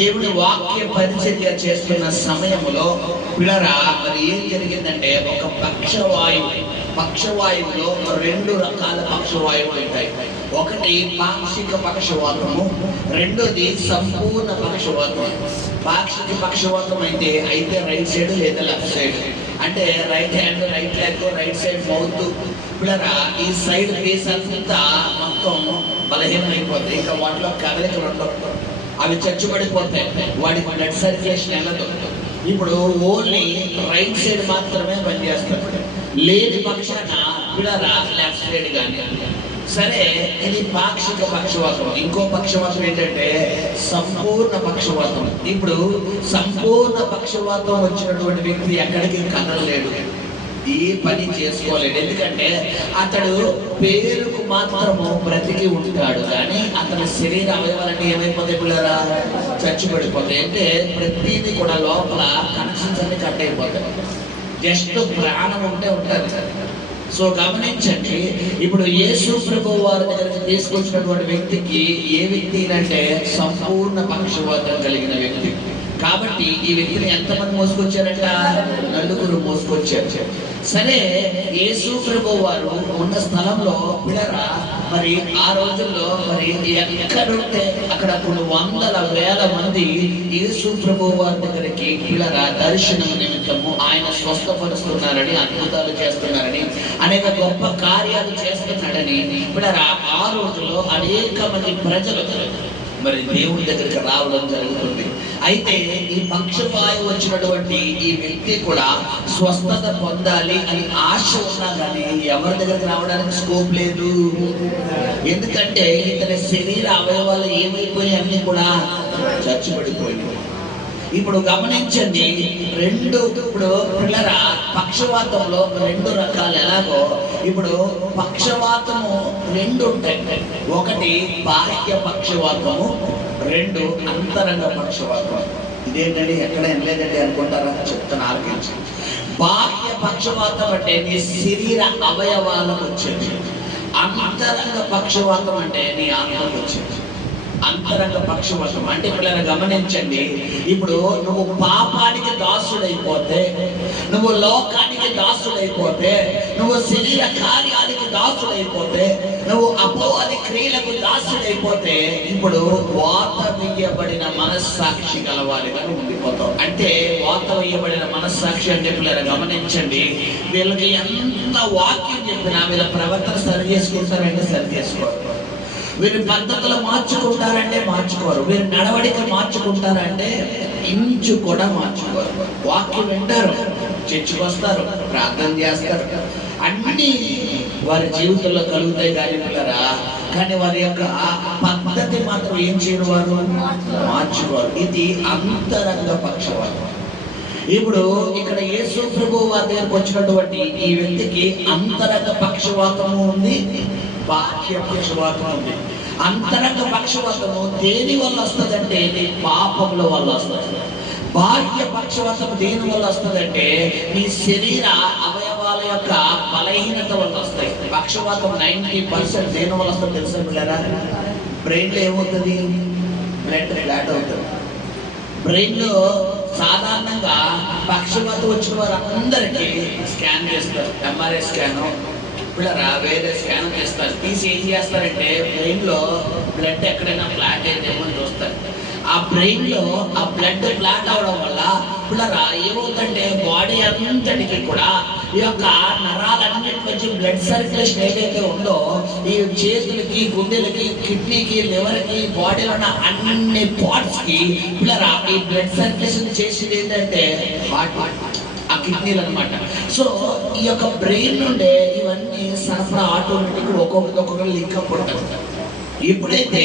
దేవుని వాక్య పరిచర్య చేస్తున్న సమయంలో పిల్లరా మరి ఏం జరిగిందంటే ఒక పక్షవాయువులో 2 రకాల పక్షవాయువులు ఉంటాయి. ఒకటి పాక్షిక పక్షవాతము, రెండోది సంపూర్ణ పక్షవాతం. పాక్షిక పక్షవాతం అయితే రైట్ సైడ్ లేదా లెఫ్ట్ సైడ్, అంటే right hand, right leg, right side mouth పిల్లరా ఈ సైడ్ ఫేస్ అంతా మొత్తం బలహీనం అయిపోతాయి. ఇంకా వాటిలో కదలికలు ఉండవు, అవి చచ్చుబడిపోతాయి, వాడికి బ్లడ్ సర్క్యులేషన్ వెళ్ళదు. ఇప్పుడు ఓన్లీ రైట్ సైడ్ మాత్రమే పనిచేస్తుంది. లేని పక్షాన పిల్లరా లెఫ్ట్ సైడ్ కానీ. సరే, ఇది పాక్షిక పక్షవాతం. ఇంకో పక్షవాతం ఏంటంటే సంపూర్ణ పక్షవాతం. ఇప్పుడు సంపూర్ణ పక్షవాతం వచ్చినటువంటి వ్యక్తి ఎక్కడికి కదలలేడు, ఏ పని చేసుకోలేడు. ఎందుకంటే అతడు పేరుకు మాత్రము బ్రతికి ఉంటాడు, కానీ అతని శరీర అవయవాలన్నీ ఏమైపోతాయి పిల్లరా, చచ్చిపడిపోతాయి. అంటే ప్రతిదీ కూడా లోపల కనెక్షన్స్ అన్ని కట్ అయిపోతాయి, జస్ట్ ప్రాణం ఉంటే ఉంటుంది. సో గమనించండి, ఇప్పుడు యేసు ప్రభు వారి దగ్గరికి తీసుకొచ్చినటువంటి వ్యక్తికి ఏ వ్యక్తి అంటే సంపూర్ణ పక్షవాతం కలిగిన వ్యక్తి. కాబట్టి ఈ వ్యక్తిని ఎంతమంది మోసుకొచ్చారంట? 4 మోసుకొచ్చారు. సరే, యేసు ప్రభు వారు ఉన్న స్థలంలో పిల్లరా మరి ఆ రోజుల్లో మరి ఎక్కడుంటే అక్కడ కొన్ని వందల వేల మంది యేసు ప్రభు వారి దగ్గరికి పిల్లరా దర్శనం నిమిత్తము ఆయన స్వస్థపరుస్తున్నారని, అద్భుతాలు చేస్తున్నారని, అనేక గొప్ప కార్యాలు చేస్తున్నాడని పిల్లరా ఆ రోజుల్లో అనేక మంది ప్రజలు మరి దేవుని దగ్గరికి రావడం జరుగుతుంది. అయితే ఈ పక్షవాయువు వచ్చినటువంటి ఈ వ్యక్తి కూడా స్వస్థత పొందాలి అని ఆశ ఉన్నా కానీ ఎవరి దగ్గరికి రావడానికి స్కోప్ లేదు. ఎందుకంటే ఇతని శరీర అవయవాలు ఏమైపోయి అన్ని కూడా చచ్చుబడిపోయినాయి. ఇప్పుడు గమనించండి, ఇప్పుడు పిల్లరా పక్షవాతంలో 2 రకాలు. ఎలాగో ఇప్పుడు పక్షవాతము 2 ఉంటాయి. ఒకటి బాహ్య పక్షవాతము, 2 అంతరంగ పక్షవాతం. ఇదేంటండి ఎక్కడ వినలేదండి అనుకుంటారా? చెప్తాను, ఆలకించి. బాహ్య పక్షవాతం అంటే నీ శరీర అవయవాలకు వచ్చేది. అంతరంగ పక్షవాతం అంటే నీ ఆత్మకు వచ్చేది. అంతరంగ పక్షవాతం అంటే పిల్లలు గమనించండి, ఇప్పుడు నువ్వు పాపానికి దాసుడైపోతే, నువ్వు లోకానికి దాసుడైపోతే, నువ్వు శరీర కార్యానికి దాసుడైపోతే, నువ్వు అపవాది క్రియలకు దాసుడైపోతే, ఇప్పుడు వాత వేయబడిన మనస్సాక్షి గలవారిగా ఉండిపోతావు. అంటే వాత వేయబడిన మనస్సాక్షి అంటే పిల్లలు గమనించండి, వీళ్ళకి ఎంత వాక్యం చెప్పినా వీళ్ళ ప్రవర్తన సరి చేసుకుంటారంటే సరి చేసుకోరు, వీరి పద్ధతులు మార్చుకుంటారంటే మార్చుకోరు, వీరి నడవడిక మార్చుకుంటారంటే ఇంచు కూడా మార్చుకోరు. వాక్యం వింటారు, చర్చికి వస్తారు, ప్రార్థన చేస్తారు, అన్ని వారి జీవితంలో కలుగుతాయి కానీ పిల్లరా, కానీ వారి యొక్క పద్ధతి మాత్రం ఏం చేయరు, వారు మార్చుకోరు. ఇది అంతరంగ పక్షవాతం. ఇప్పుడు ఇక్కడ యేసు ప్రభు వారి దగ్గరకు వచ్చినటువంటి ఈ వ్యక్తికి అంతరంగ పక్షవాతము ఉంది, బాహ్య పక్షవాతం ఉంది. అంతరంగ పక్షవాతము దేని వల్ల వస్తుందంటే పాపముల వల్ల వస్తుంది. బాహ్య పక్షవాతం దేని వల్ల వస్తుందంటే నీ శరీర అవయవాల యొక్క బలహీనత వల్ల వస్తాయి. పక్షవాతం 90% దేని వల్ల వస్తుంది తెలుసా పిల్లరా? బ్రెయిన్ లో ఏమవుతుంది, బ్లడ్ ఫ్లాట్ అవుతుంది. బ్రెయిన్ లో సాధారణంగా పక్షవాతం వచ్చిన వారు అందరికీ స్కాన్ చేస్తారు, ఎంఆర్ఐ స్కాన్ పిల్లరా వేరే స్కాన్ చేస్తారు. తీసి ఏం చేస్తారంటే బ్రెయిన్ లో బ్లడ్ ఎక్కడైనా ఫ్లాట్ అయిందేమో అని చూస్తారు. ఆ బ్రెయిన్ లో ఆ బ్లడ్ ఫ్లాట్ అవడం వల్ల పిల్లరా ఏమవుతుందంటే బాడీ అంతటికి కూడా ఈ యొక్క నరాలన్నిటి నుంచి బ్లడ్ సర్క్యులేషన్ ఏదైతే ఉందో ఈ చేతులకి, గుండెలకి, కిడ్నీకి, లివర్కి, బాడీలో ఉన్న అన్ని పార్ట్స్ కి పిల్లరా ఈ బ్లడ్ సర్క్యులేషన్ చేసేది ఏంటంటే ఆ కిడ్నీలు అనమాట. సో ఈ యొక్క బ్రెయిన్ నుండే ఇవన్నీ సరఫరా ఆటోమేటిక్ ఒక్కొక్కరు లింక్ అప్ ఉంటుంది. ఎప్పుడైతే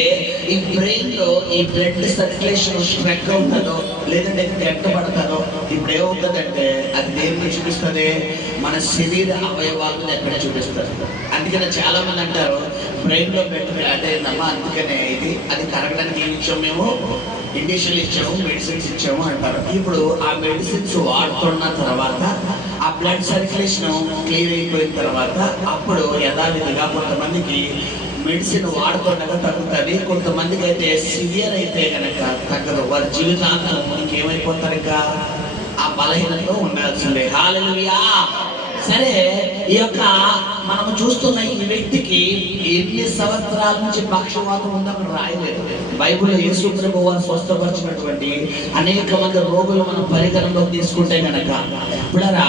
ఈ బ్రెయిన్ లో ఈ బ్లడ్ సర్క్యులేషన్ స్ట్రక్ అవుతుందో లేదంటే గడ్డపడతానో ఇప్పుడు ఏమవుతుందంటే అది దేన్ని చూపిస్తుంది, మన శరీర అవయవాలను ఎక్కడ చూపిస్తుంది. అందుకనే చాలా మంది అంటారు బ్రెయిన్ లో బ్లడ్ ఫ్లాట్ అయిందమ్మా, అందుకనే ఇది అది కరగడానికి ఏం ఇచ్చాము, మేము ఇంజక్షన్లు ఇచ్చాము, మెడిసిన్స్ ఇచ్చాము అంటారు. ఇప్పుడు ఆ మెడిసిన్స్ వాడుతున్న తర్వాత ఆ బ్లడ్ సర్క్యులేషన్ క్లియర్ అయిపోయిన తర్వాత అప్పుడు యథావిధిగా కొంతమందికి మెడిసిన్ వాడుతుండగా తగ్గుతుంది. కొంతమందికి అయితే సివియర్ అయితే కనుక తగ్గదు. వారి జీవితాంతం ఇంకేమైపోతారు, ఇంకా ఆ బలహీనతలో ఉండాల్సిందే. హల్లెలూయా. సరే, ఈ యొక్క మనము చూస్తున్న ఈ వ్యక్తికి ఎన్ని సంవత్సరాల నుంచి పక్షవాతం ఉందో అక్కడ రాయలేదు. బైబిల్లో యేసు ప్రభువు వారు స్వస్థపరిచినటువంటి అనేక మంది రోగులు మనం పరిగణలోకి తీసుకుంటే కనుక ఇప్పుడరా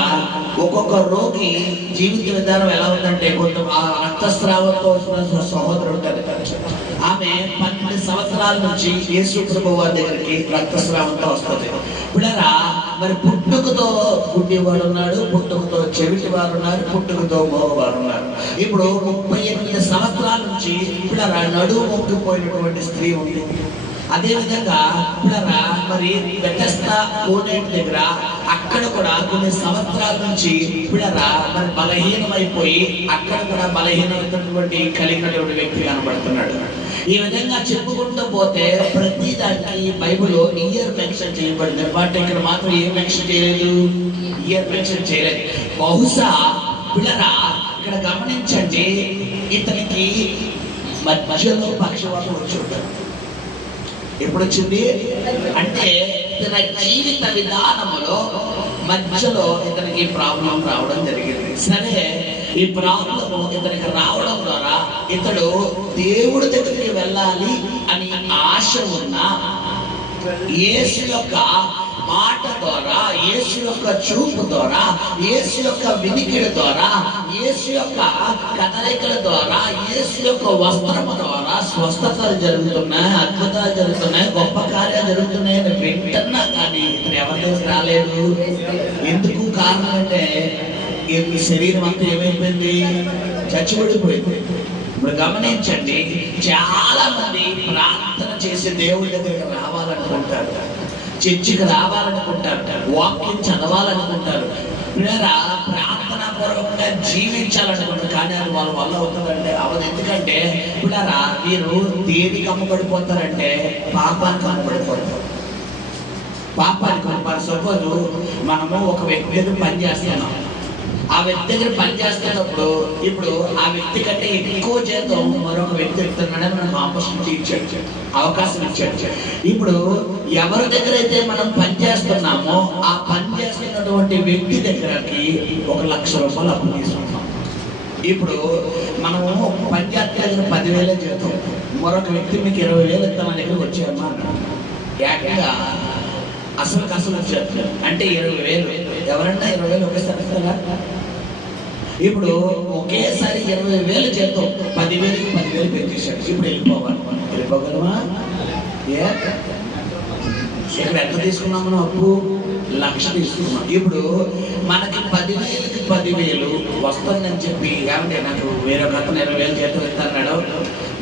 ఒక్కొక్క రోగి జీవిత విధానం ఎలా ఉందంటే, కొంత రక్తస్రావంతో వస్తున్న సహోదరు ఉంటుంది. ఆమె 12 సంవత్సరాల నుంచి యేసు ప్రభువు వారి దగ్గరికి రక్తస్రావంతో వస్తుంది. ఇప్పుడరా మరి పుట్టుకతో గుడ్డివాడు ఉన్నాడు, పుట్టుకతో చెవిటి వారు ఉన్నారు, పుట్టుకతో మగవారు ఉన్నారు. ఇప్పుడు 38 సంవత్సరాల నుంచి ఇప్పుడరా నడుము మొక్కిపోయినటువంటి స్త్రీ ఉంది. అదేవిధంగా ఇప్పుడరా మరి వ్యతస్థ కోనేటి దగ్గర అక్కడ కూడా కొన్ని సంవత్సరాల నుంచి ఇప్పుడరా మరి బలహీనమైపోయి అక్కడ కూడా బలహీనమైనటువంటి కలిగినటువంటి వ్యక్తి కనబడుతున్నాడు. ఈ విధంగా చెప్పుకుంటూ పోతే ప్రతి దానికి బైబిల్లో ఇయర్ మెన్షన్ చేయబడింది. బట్ ఇక్కడ మాత్రం ఏం మెన్షన్ చేయలేదు, ఇయర్ మెన్షన్ చేయలేదు. బహుశా పిల్లరా ఇక్కడ గమనించండి, ఇతనికి మధ్యలో పక్షవాతం వచ్చి ఉంటాడు. ఎప్పుడు వచ్చింది అంటే తన జీవిత విధానంలో మధ్యలో ఇతనికి ప్రాబ్లం రావడం జరిగింది. సరే, ఈ ప్రాబ్లం ఇతనికి రావడం ద్వారా ఇతడు దేవుడి దగ్గరికి వెళ్ళాలి అని ఆశ ఉన్న యేసు యొక్క మాట ద్వారా, యేసు యొక్క చూపు ద్వారా, యేసు యొక్క వినికిడి ద్వారా, యేసు యొక్క కదలికల ద్వారా, యేసు యొక్క వస్త్రము ద్వారా స్వస్థతలు జరుగుతున్నాయి, అద్భుతాలు జరుగుతున్నాయి, గొప్ప కార్యాలు జరుగుతున్నాయి అని వింటున్నా కానీ ఇతను ఎవరి దగ్గర రాలేదు. ఎందుకు కారణం అంటే ఈ శరీరం అంతా ఏమైపోయింది, చచ్చిపడిపోయింది. ఇప్పుడు గమనించండి, చాలా మంది ప్రార్థన చేసి దేవుడి దగ్గరికి రావాలనుకుంటారు, చర్చికి రావాలనుకుంటారు, వాక్యం చదవాలనుకుంటారు, ప్రార్థనా పూర్వకంగా జీవించాలనుకుంటారు. కానీ అది వాళ్ళ వల్ల అవుతుందంటే అవదు. ఎందుకంటే పిల్లరా మీరు దేనికి అమ్మబడిపోతారంటే పాపానికి అమ్మబడిపోతారు. పాపానికి సపోజ్ మనము ఒక వ్యక్తి దగ్గర పని చేస్తున్నాం, ఆ వ్యక్తి దగ్గర పనిచేస్తున్నప్పుడు ఇప్పుడు ఆ వ్యక్తి కంటే ఎక్కువ జీతం మరొక వ్యక్తి చెప్తున్నాడని మనకు ఆపర్చునిటీ ఇచ్చాడు, అవకాశం ఇచ్చాడు. ఇప్పుడు ఎవరి దగ్గర అయితే మనం పనిచేస్తున్నామో ఆ పనిచేస్తున్నటువంటి వ్యక్తి దగ్గరకి 1,00,000 రూపాయలు అప్పు తీసుకుంటాం. ఇప్పుడు మనము పంచాయతీ దగ్గర 10,000 జీతం, మరొక వ్యక్తి మీకు 20,000 ఇస్తాం మన దగ్గరకు వచ్చామా అన్నాడు. ఏకంగా అసలు వచ్చారు అంటే 20,000. ఎవరన్నా 20,000 ఒకేసారి ఇస్తారా? ఇప్పుడు ఒకేసారి 20,000 చేద్దాం, 10,000కి 10,000 పెంచేశాడు. ఇప్పుడు వెళ్ళిపోగలమా? ఇక్కడ ఎంత తీసుకున్నాం మనం అప్పు? 1,00,000 తీసుకున్నాం. ఇప్పుడు మనకి 10,000కి 10,000 వస్తుందని చెప్పి ఏమంటే నాకు వేరొక అతను 20,000 జీతం ఇస్తాడు,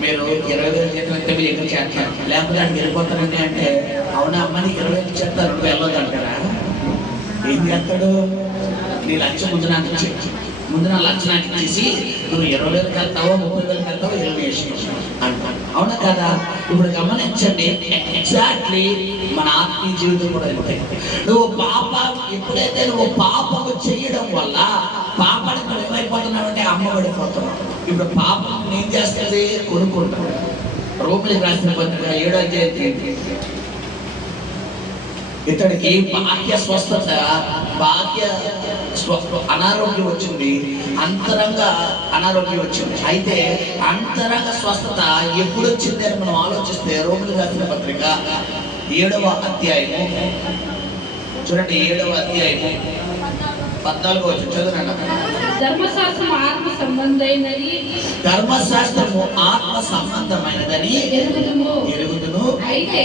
మీరు 20,000 జీతం ఇస్తే మీరు ఎక్కువ చేస్తారు, లేకపోతే అక్కడికి వెళ్ళిపోతానండి అంటే అవునా అమ్మ నీకు 20,000 చేస్తారు, నువ్వు వెళ్ళొద్దు అంటారా? ఏం చేస్తాడు? నీ లక్ష్యం ముందు నా లక్షణానికి ఇచ్చేసి నువ్వు 20,000 వెళ్తావో 30,000 వెళ్తావో 20,000 అంటాను. అవునా కదా? ఇప్పుడు గమనించండి, ఎగ్జాక్ట్లీ మన ఆత్మీయ జీవితం కూడా ఉంటాయి. నువ్వు ఎప్పుడైతే నువ్వు పాపము చేయడం వల్ల పాపానికి నువ్వు ఏమైపోతున్నావు అంటే అమ్మబడిపోతున్నావు. ఇప్పుడు పాపం ఏం చేస్తుంది? కొనుక్కుంటావు. రోమిలికి రాసిన పత్రిక 7వ అధ్యాయం ఇతడికి బాహ్య స్వస్థత, బాహ్య అనారోగ్యం వచ్చింది, అంతరంగ అనారోగ్యం వచ్చింది. అయితే అంతరంగ స్వస్థత ఎప్పుడు వచ్చింది అని మనం ఆలోచిస్తే రోమిలికి రాసిన పత్రిక 7వ అధ్యాయము చూడండి, 7వ అధ్యాయము 14వ వచనం చదువునండి. ధర్మశాస్త్రము ఆత్మ సంబంధమైనది, ధర్మశాస్త్రము ఆత్మ సంబంధమైనదని ఎరుగుదును. అయితే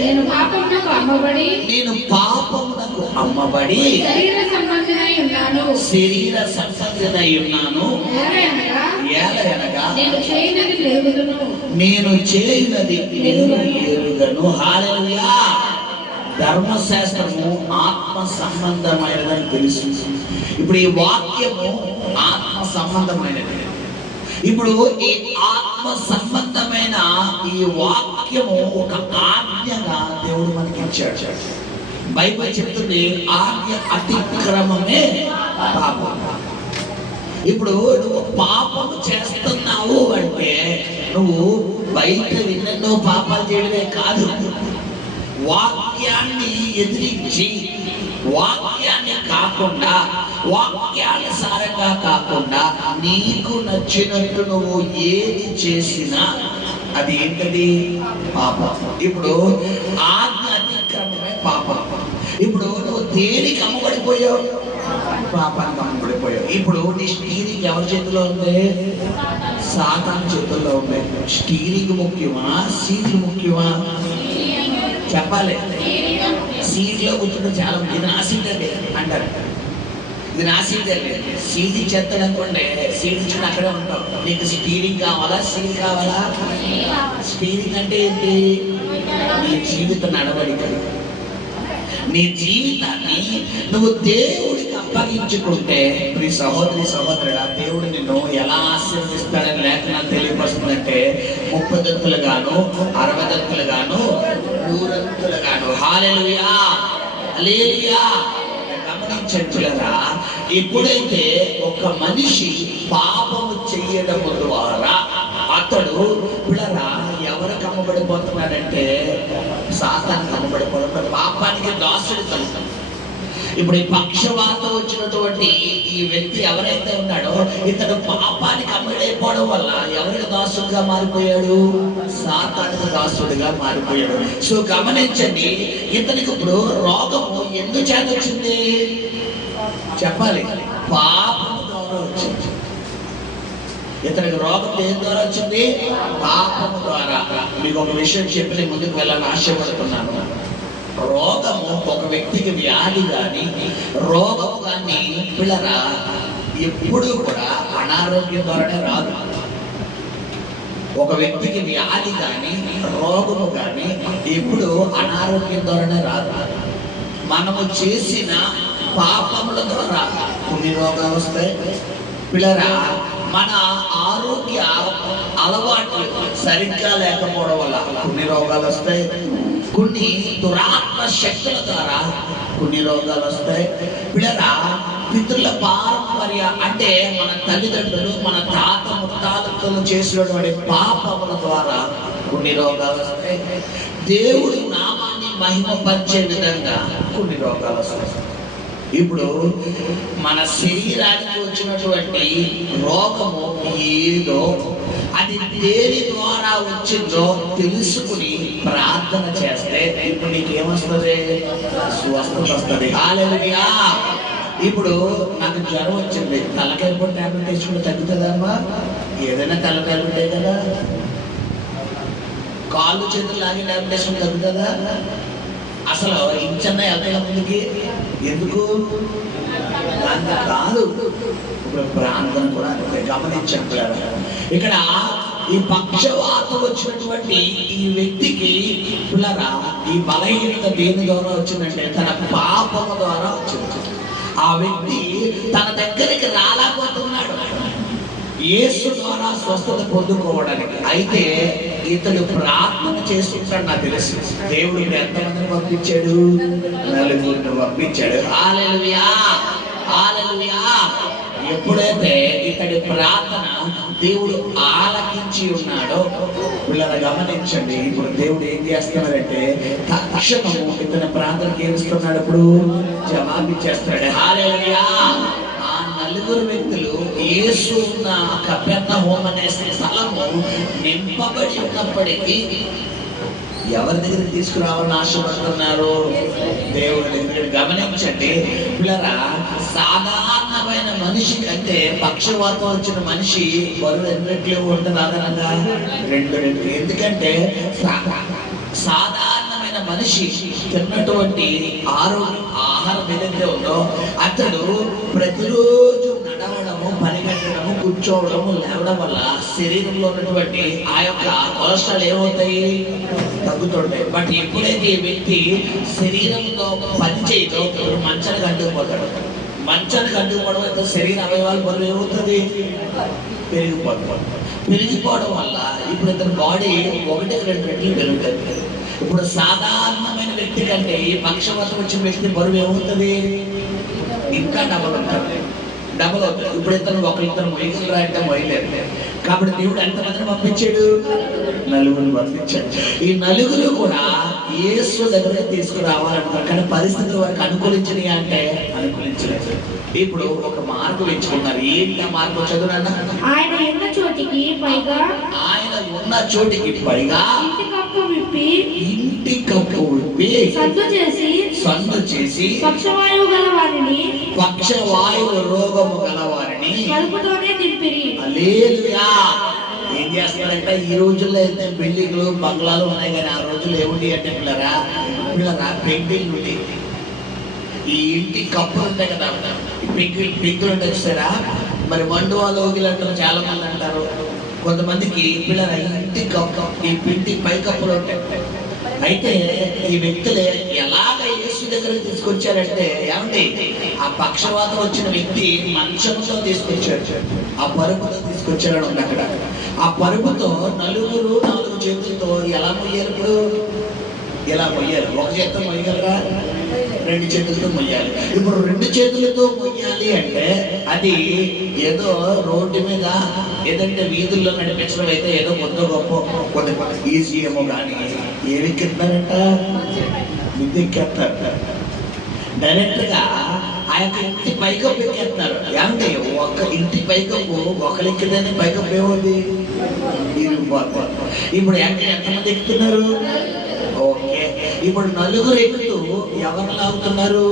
నేను పాపమునకు అమ్మబడి శరీర సంబంధమై ఉన్నాను. ఏలయనగా నేను చేయునది ఎరుగను. హల్లెలూయా. ధర్మశాస్త్రము ఆత్మ సంబంధమైనదని తెలుసు. ఇప్పుడు ఈ వాక్యము ఆత్మ సంబంధమైనది. ఇప్పుడు ఈ ఆత్మ సంబంధమైన ఈ వాక్యము ఒక ఆజ్ఞగా దేవుడు మనకి ఇచ్చాడు. బైబిల్ చెప్తుంది ఆజ్ఞ అతిక్రమమే పాపం. ఇప్పుడు నువ్వు పాపం చేస్తున్నావు అంటే నువ్వు బయట విన్నెన్నో పాపాలు చేయడమే కాదు, వాక్యాన్ని ఎదిరించి, వాక్యాన్ని కాకుండా, వాక్యానుసారంగా కాకుండా నీకు నచ్చినట్టు నువ్వు ఏది చేసినా అది ఏంటది? పాపం. ఇప్పుడు ఆజ్ఞ అతిక్రమమే పాపం. ఇప్పుడు నువ్వు దేనికి అమ్మబడిపోయావు? పాపానికి అమ్మబడిపోయావు. ఇప్పుడు నీ స్టీరింగ్ ఎవరి చేతిలో ఉంది? సాతాను చేతుల్లో ఉంది. స్టీరింగ్ ముఖ్యమా, సీట్లు ముఖ్యమా? చెప్పాలి. సీట్ లో కూర్చుంటే చాలా ఇది నా సీట్ అండి అంటారు. ఇది నా సీట్ అండి. సీట్ ఇచ్చేస్తాడు అనుకోండి, సీట్ ఇచ్చిన అక్కడే ఉంటావు. నీకు స్టీరింగ్ కావాలా, సీట్ కావాలా? స్టీరింగ్ అంటే ఏంటి? నీ జీవిత నడవడిక, నీ జీవితాన్ని నువ్వు దేవుడికి అప్పగించుకుంటే, నీ సహోదరి సహోదరుడా, దేవుడు నిన్ను ఎలా ఆశీర్వదిస్తాడని లేఖనాలు తెలియపరుస్తుందంటే 30 దంతులు గాను, 60 దంతులు గాను, 100 దంతులు గాను. హల్లెలూయా, హల్లెలూయా. గమనించండిరా, ఎప్పుడైతే ఒక మనిషి పాపము చెయ్యడం ద్వారా అతడు పిల్లరా ఎవరికి అమ్మబడిపోతున్నాడంటే సాతానికి అమ్మబడిపోవడం, పాపానికి దాసుడు కలుగుతాం. ఇప్పుడు ఈ పక్షవాతం వచ్చినటువంటి ఈ వ్యక్తి ఎవరైతే ఉన్నాడో ఇతడు పాపానికి అమ్మడైపోవడం వల్ల ఎవరికి దాసుడుగా మారిపోయాడు? సాతానికి దాసుడిగా మారిపోయాడు. సో గమనించండి, ఇతనికి ఇప్పుడు రోగము ఎందుకు చేత వచ్చింది? చెప్పాలి. పాపము ద్వారా వచ్చింది. ఇతనికి రోగం దేని ద్వారా వచ్చింది? పాపము ద్వారా. మీకు ఒక విషయం చెప్పి నేను ముందుకు వెళ్ళాలని ఆశపడుతున్నాను. రోగము ఒక వ్యక్తికి వ్యాధి కానీ, రోగము కానీ పిల్లరా ఎప్పుడు కూడా అనారోగ్యం ద్వారానే రాదు. ఒక వ్యక్తికి వ్యాధి కానీ, రోగము కానీ ఎప్పుడు అనారోగ్యం ద్వారానే రాదు. మనము చేసిన పాపముల ద్వారా కొన్ని రోగాలు వస్తాయి. పిల్లరా మన ఆరోగ్య అలవాట్లు సరిగ్గా లేకపోవడం వల్ల కొన్ని రోగాలు వస్తాయి. కొన్ని దురాత్మ శక్తుల ద్వారా కొన్ని రోగాలు వస్తాయి. పిల్లరా పితృల పారంపర్య అంటే మన తల్లిదండ్రులు, మన తాత ముత్తాతలు చేసినటువంటి పాపముల ద్వారా కొన్ని రోగాలు వస్తాయి. దేవుడి నామాన్ని మహిమపరిచే విధంగా కొన్ని రోగాలు వస్తాయి. ఇప్పుడు మన శరీరానికి వచ్చినటువంటి రోగము ఏదో అది దేని ద్వారా వచ్చిందో తెలుసుకుని ప్రార్థన చేస్తే ఇప్పుడు నీకేమొస్తుంది? స్వస్థత వస్తుంది. హల్లెలూయా. ఇప్పుడు నాకు జ్వరం వచ్చింది, తలకాయ పొడి టాబ్లెట్ వేసుకుంటే తగ్గుతుందమ్మా? ఏదైనా తలకాయలు ఉంటాయి కదా. కాళ్ళు చేతులు లాగి టాబ్లెట్ వేసుకుంటే తగ్గుతుందా? అసలు ఇంచన్న వెళ్తాయి ముందుకి. ఎందుకు? దాంతో కాదు. ఇప్పుడు ప్రార్థన కూడా గమనించండి. ఇక్కడ ఈ పక్షవాతం వచ్చినటువంటి ఈ వ్యక్తికి పిల్లరా ఈ బలహీనత దేని ద్వారా వచ్చిందంటే తన పాపము ద్వారా వచ్చింది. ఆ వ్యక్తి తన దగ్గరికి రాలేకపోతున్నాడు యేసు ద్వారా స్వస్థత పొందుకోవడానికి. అయితే ఇతడు ప్రార్థన చేస్తుంటాడు. నాకు తెలుసు దేవుడు ఎంతమందిని పంపించాడు? 4 పంపించాడు. హల్లెలూయా, హల్లెలూయా. ఎప్పుడైతే ఇతడి ప్రార్థన దేవుడు ఆలకించి ఉన్నాడో పిల్లల గమనించండి, ఇప్పుడు దేవుడు ఏం చేస్తున్నాడంటే తక్షణము ఇతని ప్రార్థనకి ఏమిస్తున్నాడు? ఇప్పుడు జవాబిచ్చేస్తాడు. హల్లెలూయా. ఆ 4 వ్యక్తులు యేసు ఉన్న కపెర్నహూము అనే స్థలము నింపబడి ఉన్నప్పటికీ ఎవరి దగ్గరికి తీసుకురావాలని ఆశపడుతున్నారు? దేవుడి దగ్గర. గమనించండి పిల్లరా, సాధారణమైన మనిషి కంటే పక్షవాతం వచ్చిన మనిషి బరువు ఎన్ని రెట్లు ఉంటుంది? ఆధారంగా 2 రెట్లు. ఎందుకంటే సాధారణమైన మనిషి తిన్నటువంటి ఆహారం ఏదైతే ఉందో అతడు ప్రతిరోజు నడవడము, పరిగెత్తడము, కూర్చోవడము, లేవడం వల్ల శరీరంలో ఉన్నటువంటి ఆ యొక్క కొలెస్ట్రాల్ ఏమవుతాయి? తగ్గుతుంటాయి. బట్ ఎప్పుడైతే ఈ వ్యక్తి శరీరంలో పని చేయదో మంచానికి అంటుకుపోతాడు. మంచానికి అంటుకుపోవడం వల్ల శరీర అవయవాలు బరువు ఏమవుతుంది? పెరిగిపోవడం వల్ల ఇప్పుడు ఇతని బాడీ 1-2 రెట్లు పెరుగుతుంది. ఇప్పుడు సాధారణమైన వ్యక్తి కంటే ఈ పక్షవాతం వచ్చిన వ్యక్తి బరువు ఏమవుతుంది? ఇంకా డబల్ ఉంటుంది. డబల్ అవుతుంది. ఇప్పుడు ఒకరిద్దరు మొయ్యరా అంటే మొయ్యలేరు. కాబట్టి దేవుడు ఎంతమందిని పంపించాడు? నలుగురిని పంపించాడు. ఈ నలుగురు కూడా యేసు దగ్గరికి తీసుకురావాలంటారు, కానీ పరిస్థితులు వారికి అనుకూలించినాయి అంటే అనుకూలించలేదు. ఇప్పుడు ఒక మార్గం ఎంచుకున్నారు. ఏంటి ఆ మార్గం? చదువునన్నా. ఆయన ఉన్న చోటికి పైగా ఇంటి కప్పు విప్పి సందు చేసి పక్షవాయువు రోగము గలవారిని కలుపుతోనే దింపిరి. హల్లెలూయా. ఏం చేస్తున్నారంటే ఈ రోజుల్లో అయితే బిల్డింగ్లు బంగ్లాలు ఉన్నాయి, కానీ ఆ రోజుల్లో ఏముంది అంటే పిల్లరా పెయింటింగ్ ఉంది. ఈ ఇంటి కప్పులు ఉంటాయి కదా, పెంకులు ఉంటాయి చూసారా. మరి మండువాలో అంటారు, చాలా మంది అంటారు. కొంతమందికి పిల్లల ఇంటి కప్పు, ఈ ఇంటి పై కప్పులు ఉంటాయి. అయితే ఈ వ్యక్తులు ఎలాగ యేసు దగ్గరకు తీసుకొచ్చారంటే, ఏమండి ఆ పక్షవాతం వచ్చిన వ్యక్తి మంచంతో తీసుకొచ్చాడు, ఆ పరుపుతో తీసుకొచ్చాడు ఉంది అక్కడ. ఆ పరుపుతో నలుగురు 4 చేతులతో ఎలా మొయ్యాలి? ఇప్పుడు ఎలా మొయ్యాలి? ఒక చేతితో మొయ్యగలరా? 2 చేతులతో మొయ్యాలి. ఇప్పుడు 2 చేతులతో మొయ్యాలి అంటే అది ఏదో రోడ్డు మీద ఏదంటే వీధుల్లో నడిపించడం అయితే ఏదో కొత్త గొప్ప కొంత ఈజీ ఏమో, కానీ ఏమెక్కిస్తారంట? మిద్దెక్కేస్తారు. డైరెక్ట్ గా ఆ యొక్క ఇంటి పైకప్పు ఎక్కేస్తున్నారు. ఏమంటే ఒక ఇంటి పైకప్పు ఒకరిక్కిదని పైకప్పు ఏముంది? ఇప్పుడు ఎంతమంది ఎక్కుతున్నారు? ఓకే, ఇప్పుడు నలుగురు ఎక్కుతూ ఎవరు లాగుతున్నారు?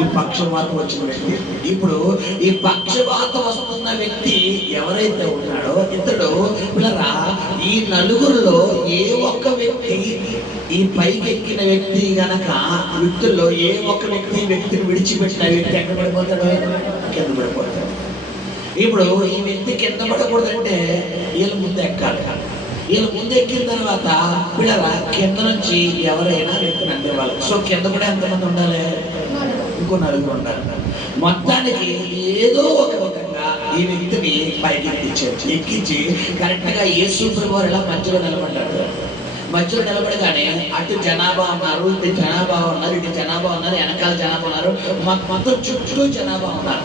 ఈ పక్షవాతం వచ్చిన వ్యక్తి. ఇప్పుడు ఈ పక్షవాతం వస్తున్న వ్యక్తి ఎవరైతే ఉన్నాడో ఇతడు పిల్లరా, ఈ నలుగురులో ఏ ఒక్క వ్యక్తి, ఈ పైకి ఎక్కిన వ్యక్తి గనక వ్యక్తుల్లో ఏ ఒక్క వ్యక్తిని విడిచిపెట్టిన వ్యక్తి ఎక్కడ పడిపోతాడు? కింద పడిపోతాడు. ఇప్పుడు ఈ వ్యక్తి కింద పడకూడదంటే వీళ్ళ ముందు ఎక్కాలి. వీళ్ళు ముందు ఎక్కిన తర్వాత పిల్లల కింద నుంచి ఎవరైనా వ్యక్తిని అందేవాళ్ళు. సో కింద కూడా ఎంతమంది ఉండాలి? ఇంకో నలుగురు ఉండాలి. మొత్తానికి ఏదో ఒక విధంగా ఈ వ్యక్తిని పైకి ఎక్కించి కరెక్ట్ గా యేసు ప్రభువు ఇలా మధ్యలో నిలబడ్డాడు. మధ్యలో నిలబడగానే అటు జనాభా ఉన్నారు, ఇటు జనాభా ఉన్నారు, ఇటు జనాభా ఉన్నారు, వెనకాల జనాభా ఉన్నారు, మొత్తం చుట్టూ జనాభా ఉన్నారు,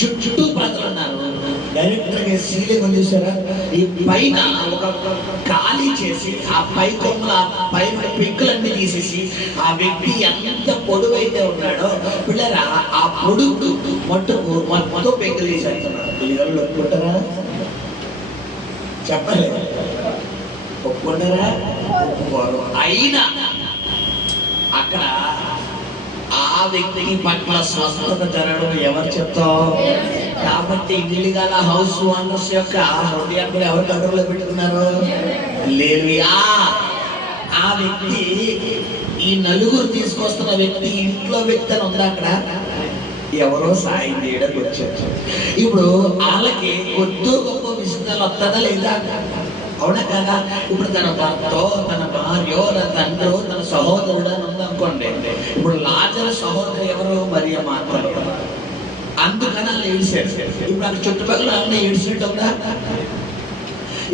చుట్టూ ప్రజలు ఉన్నారు. డైరెక్టర్ గా సీలింగ్ ఉంది చూసారా, ఈ పైన ఒక ఖాళీ చేసి ఆ పై కొమ్మల పైన పెంకులన్నీ తీసేసి ఆ వ్యక్తి ఎంత పొడుగైతే ఉన్నాడో పిల్లరా ఆ పొడుగు మట్టుకు మొత్తం పెంకులు తీసేస్తున్నారు. ఒప్పుకుంటారా? చెప్పలే, ఒప్పుకుంటారా? ఒప్పుకోరు. అయినా అక్కడ ఆ వ్యక్తికి పట్ల స్వస్థత జరగడం ఎవరు చెప్తాం? కాబట్టి ఇల్లిగల హౌస్ ఓనర్స్ యొక్క హృదయాన్ని ఎవరు దగ్గరలో పెట్టుకున్నారు? హల్లెలూయా. ఆ వ్యక్తి, ఈ నలుగురు తీసుకొస్తున్న వ్యక్తి ఇంట్లో వ్యక్తి అని ఉందా అక్కడ? ఎవరో సాయం చేయడానికి వచ్చారు. ఇప్పుడు వాళ్ళకి కొద్ది గొప్ప విషయాలు వస్తుందా లేదా? అవునా కదా? ఇప్పుడు తన భర్తో, తన భార్యో, తన తండ్రో, తన సహోదరుడు అని ఉందనుకోండి. ఇప్పుడు లాజరు సహోదరు ఎవరు? మరియ మాత్రం. అందుకని అలా ఏడ్చారు. ఇప్పుడు అక్కడ చుట్టుపక్కల అన్నీ ఏడ్చినట్టు ఉందా?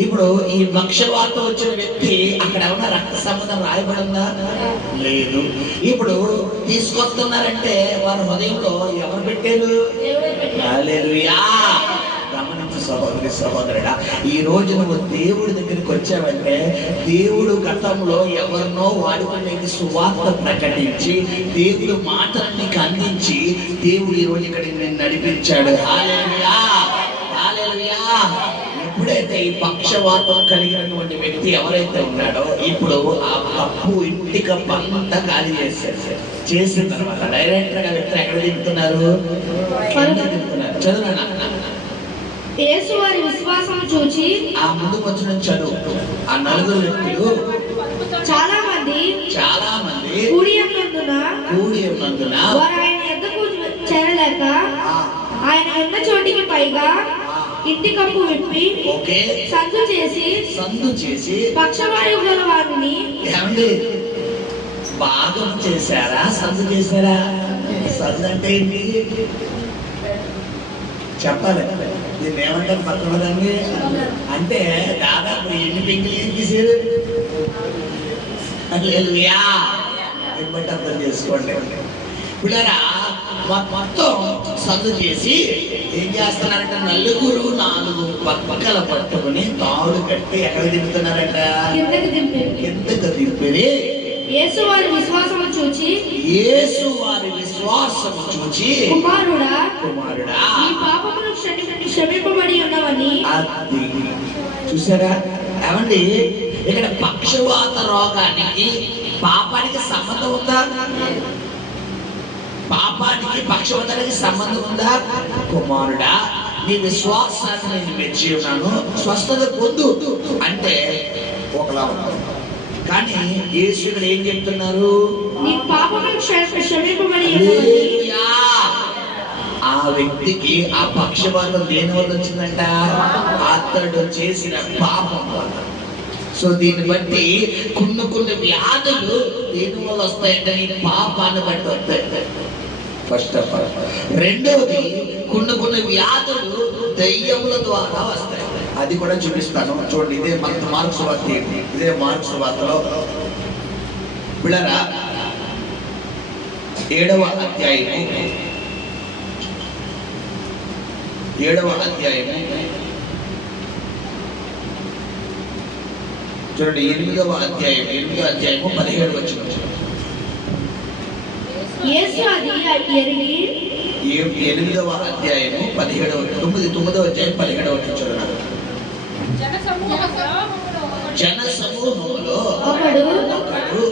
ఇప్పుడు ఈ పక్షవాతం వచ్చిన వ్యక్తి అక్కడ ఏమన్నా రక్త సంబంధం రాయబడిందా? లేదు. ఇప్పుడు తీసుకొస్తున్నారంటే వారి హృదయంలో ఎవరు పెట్టారు? హల్లెలూయా. గమనించు సహోదరి సహోదరుడా, ఈ రోజు నువ్వు దేవుడి దగ్గరికి వచ్చావంటే దేవుడు గతంలో ఎవరినో వాడుకునేది సువార్త ప్రకటించి దేవుడు మాటలు నీకు అందించి దేవుడు ఈ రోజు ఇక్కడ నేను నడిపించాడు. హల్లెలూయా, హల్లెలూయా. ఎప్పుడైతే ఈ పక్షవాతం కలిగినటువంటి వ్యక్తి ఎవరైతే ఉన్నాడో ఇప్పుడు ఆ కప్పు, ఇంటి కప్పు అంతా ఖాళీ చేసిన తర్వాత డైరెక్టర్ గా వ్యక్తి ఎక్కడ దిగుతున్నారు? దిగుతున్నారు. చదువు. యేసు వారి విశ్వాసం చూచి, ఆ ముందుకు వచ్చిన చదువు, ఆ నలుగురు వ్యక్తులు చాలా మంది కూడి ఉన్నందున వారు ఆయన యొద్దకు చేరలేక ఆయన ఉన్న చోటికి పైగా ఇంటి కప్పు విప్పి సందు చేసి పక్షవాయువు గల వారిని భాగం చేశారా? సందు చేశారా? సందు అంటే ఏంటి చెప్పాలి. దీన్ని ఏమంటారు పక్కన దాన్ని? అంటే దాదాపు ఎన్ని పెంకులు ఏం తీసారు? హల్లెలూయా. బట్టి అర్థం చేసుకోండి. పిల్లరా మొత్తం సందు చేసి ఏం చేస్తున్నారంట, నలుగురు 4 పక్కల పట్టుకుని తాడు కట్టి ఎక్కడ దింపుతున్నారంట, ఎందుకు దింపి యేసు వారి విశ్వాసము చూచి కుమారుడా నీ పాపములు క్షమింపబడి ఉన్నవని. అది చూసారా ఏమండి, ఇక్కడ పక్షవాత రోగానికి పాపానికి సంబంధం ఉందా? పాపానికి పక్షవాతానికి సంబంధం ఉందా? కుమారుడా నీ విశ్వాసాన్ని నేను మెచ్చి ఉన్నాను, స్వస్థత పొందు అంటే ఒకలా ఉన్నాను. కానీ యేసు ఇక్కడ ఏం చెప్తున్నారు, నీ పాపములు క్షమింపబడి. ఆ వ్యక్తికి ఆ పక్షవాతం దేని వల్ల వచ్చిందంట, అతడు చేసిన పాపం వల్ల. సో దీన్ని బట్టి కొన్ని వ్యాధులు దేని వల్ల వస్తాయంటే ఈ పాపాన్ని బట్టి వస్తాయి. First of all. రెండవది కొన్ని వ్యాధులు దయ్యముల ద్వారా వస్తాయి. అది కూడా చూపిస్తాను చూడండి. ఇదే మార్కు సువార్త, ఇదే మార్కు సువార్తలో పిల్లరా 7వ అధ్యాయము 7వ అధ్యాయము చూడండి. 8వ అధ్యాయము 17 వచనం. యేసు అది ఎరిగి 8వ అధ్యాయము 9వ అధ్యాయం 17వ వచనం చూడండి. జన సమూహంలో ఒకడు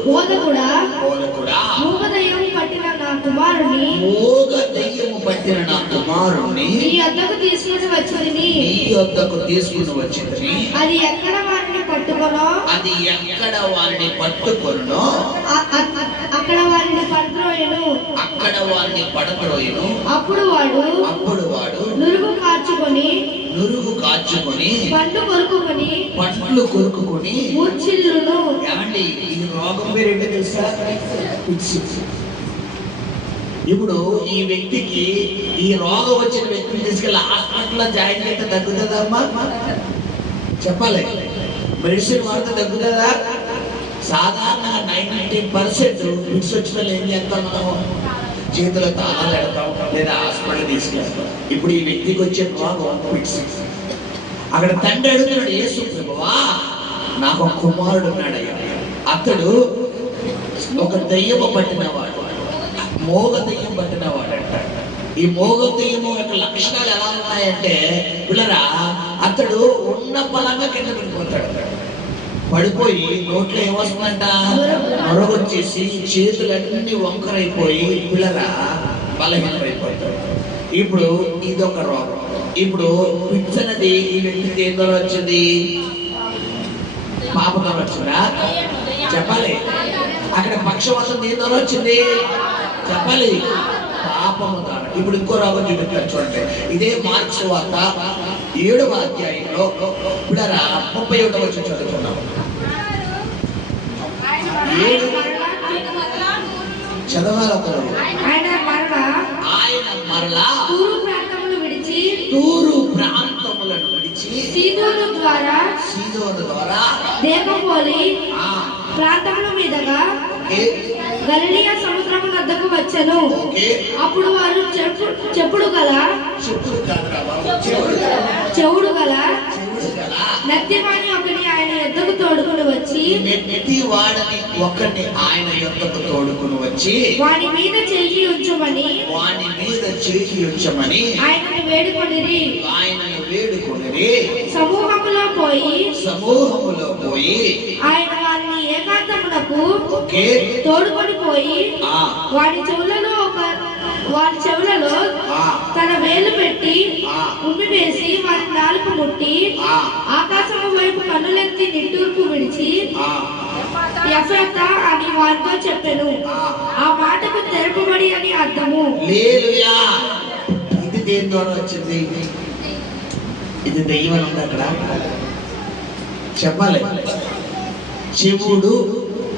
బోధకుడా మూగదయ్యము పట్టిన నా కుమారుని నీ వద్దకు తీసుకుని వచ్చింది. అది ఎక్కడ వారిని పట్టుకొనో అక్కడ వారిని పడద్రోయెను. అప్పుడు వాడు నురుగు కార్చుకొని పండ్లు కొరుకుకొని మూర్ఛిల్లును. ఏమండి ఈ రోగం పేరు ఏంటో తెలుసా? ఇప్పుడు ఈ వ్యక్తికి ఈ రోగం వచ్చిన వ్యక్తిని తీసుకెళ్ళి హాస్పిటల్లో జాయిన్ అయితే తగ్గుతుందమ్మా? చెప్పాలి. మెడిసిన్ వాడితే తగ్గుతుందా? సాధారణంగా 90% ఫిట్స్ వచ్చిన వాళ్ళు ఏం చేస్తాం, మనము చేతుల తాళాలు పెడతాం లేదా హాస్పిటల్ తీసుకెళ్తాం. ఇప్పుడు ఈ వ్యక్తికి వచ్చే రోగం ఫిట్స్. అక్కడ తండ్రి అడుగుతున్నాడు, యేసు ప్రభువా నాకు ఒక కుమారుడు ఉన్నాడయ్యా, అతడు ఒక దయ్యము పట్టినవాడు, మోగ దయ్యం పట్టినవాడు అంట. ఈ మోగ దయ్యము యొక్క లక్షణాలు ఎలా ఉన్నాయంటే పిల్లరా, అతడు ఉన్న బలంగా కింద పడిపోతాడు. పడిపోయి నోట్లో ఏమొస్తుందంట, నొరగొచ్చేసి చేతులన్నీ వంకరైపోయి పిల్లరా బలహీనమైపోతాడు. ఇప్పుడు ఇదొక రోగం. ఇప్పుడు ఫిట్స్ అనేది ఈ వ్యక్తికి ఏం ద్వారా వచ్చింది? పాపంతో వచ్చిందా? చెప్పాలి. అక్కడ పక్షవాతం దేని ద్వారా వచ్చింది? చెప్పాలి, పాపము ద్వారా. ఇప్పుడు ఇంకో రోగం చూపిస్తాను చూడండి. ఇదే మార్కు సువార్త 7వ అధ్యాయంలో పిల్లరా 31వ వచనం చదువుతున్నాం. చదవాలి ఒకరు. ఆయన మరలా తూరు ప్రాంతములను విడిచి సీదోను ద్వారా దేకపోలి ప్రాంతముల మీదుగా గలిలయ సముద్రము వద్దకు వచ్చెను. అప్పుడు వారు చెవుడు గల నత్తివాణి ఒకని ఆయన యొద్దకు తోడుకుని వచ్చి వాని మీద చేయి ఉంచమని ఆయనను వేడుకొనిరి. సమూహములో పోయి ఆయన వారిని ఏకాంతమునకు తోడుకొని పోయి వారి చెవులలో తన వేలు పెట్టి ఉమ్మివేసి వారి నాలుక ముట్టి ఆకాశము వైపు కన్నులెత్తి నిట్టూర్పు విడిచి ఎఫ్రాతా అని వారితో చెప్పెను. ఆ మాటకు తెరపబడి అని అర్థము. హల్లెలూయా. ఇది దేని ద్వారా వచ్చింది? ఇది దెయ్యం అని ఉంది అక్కడ. చెప్పాలి. చెవుడు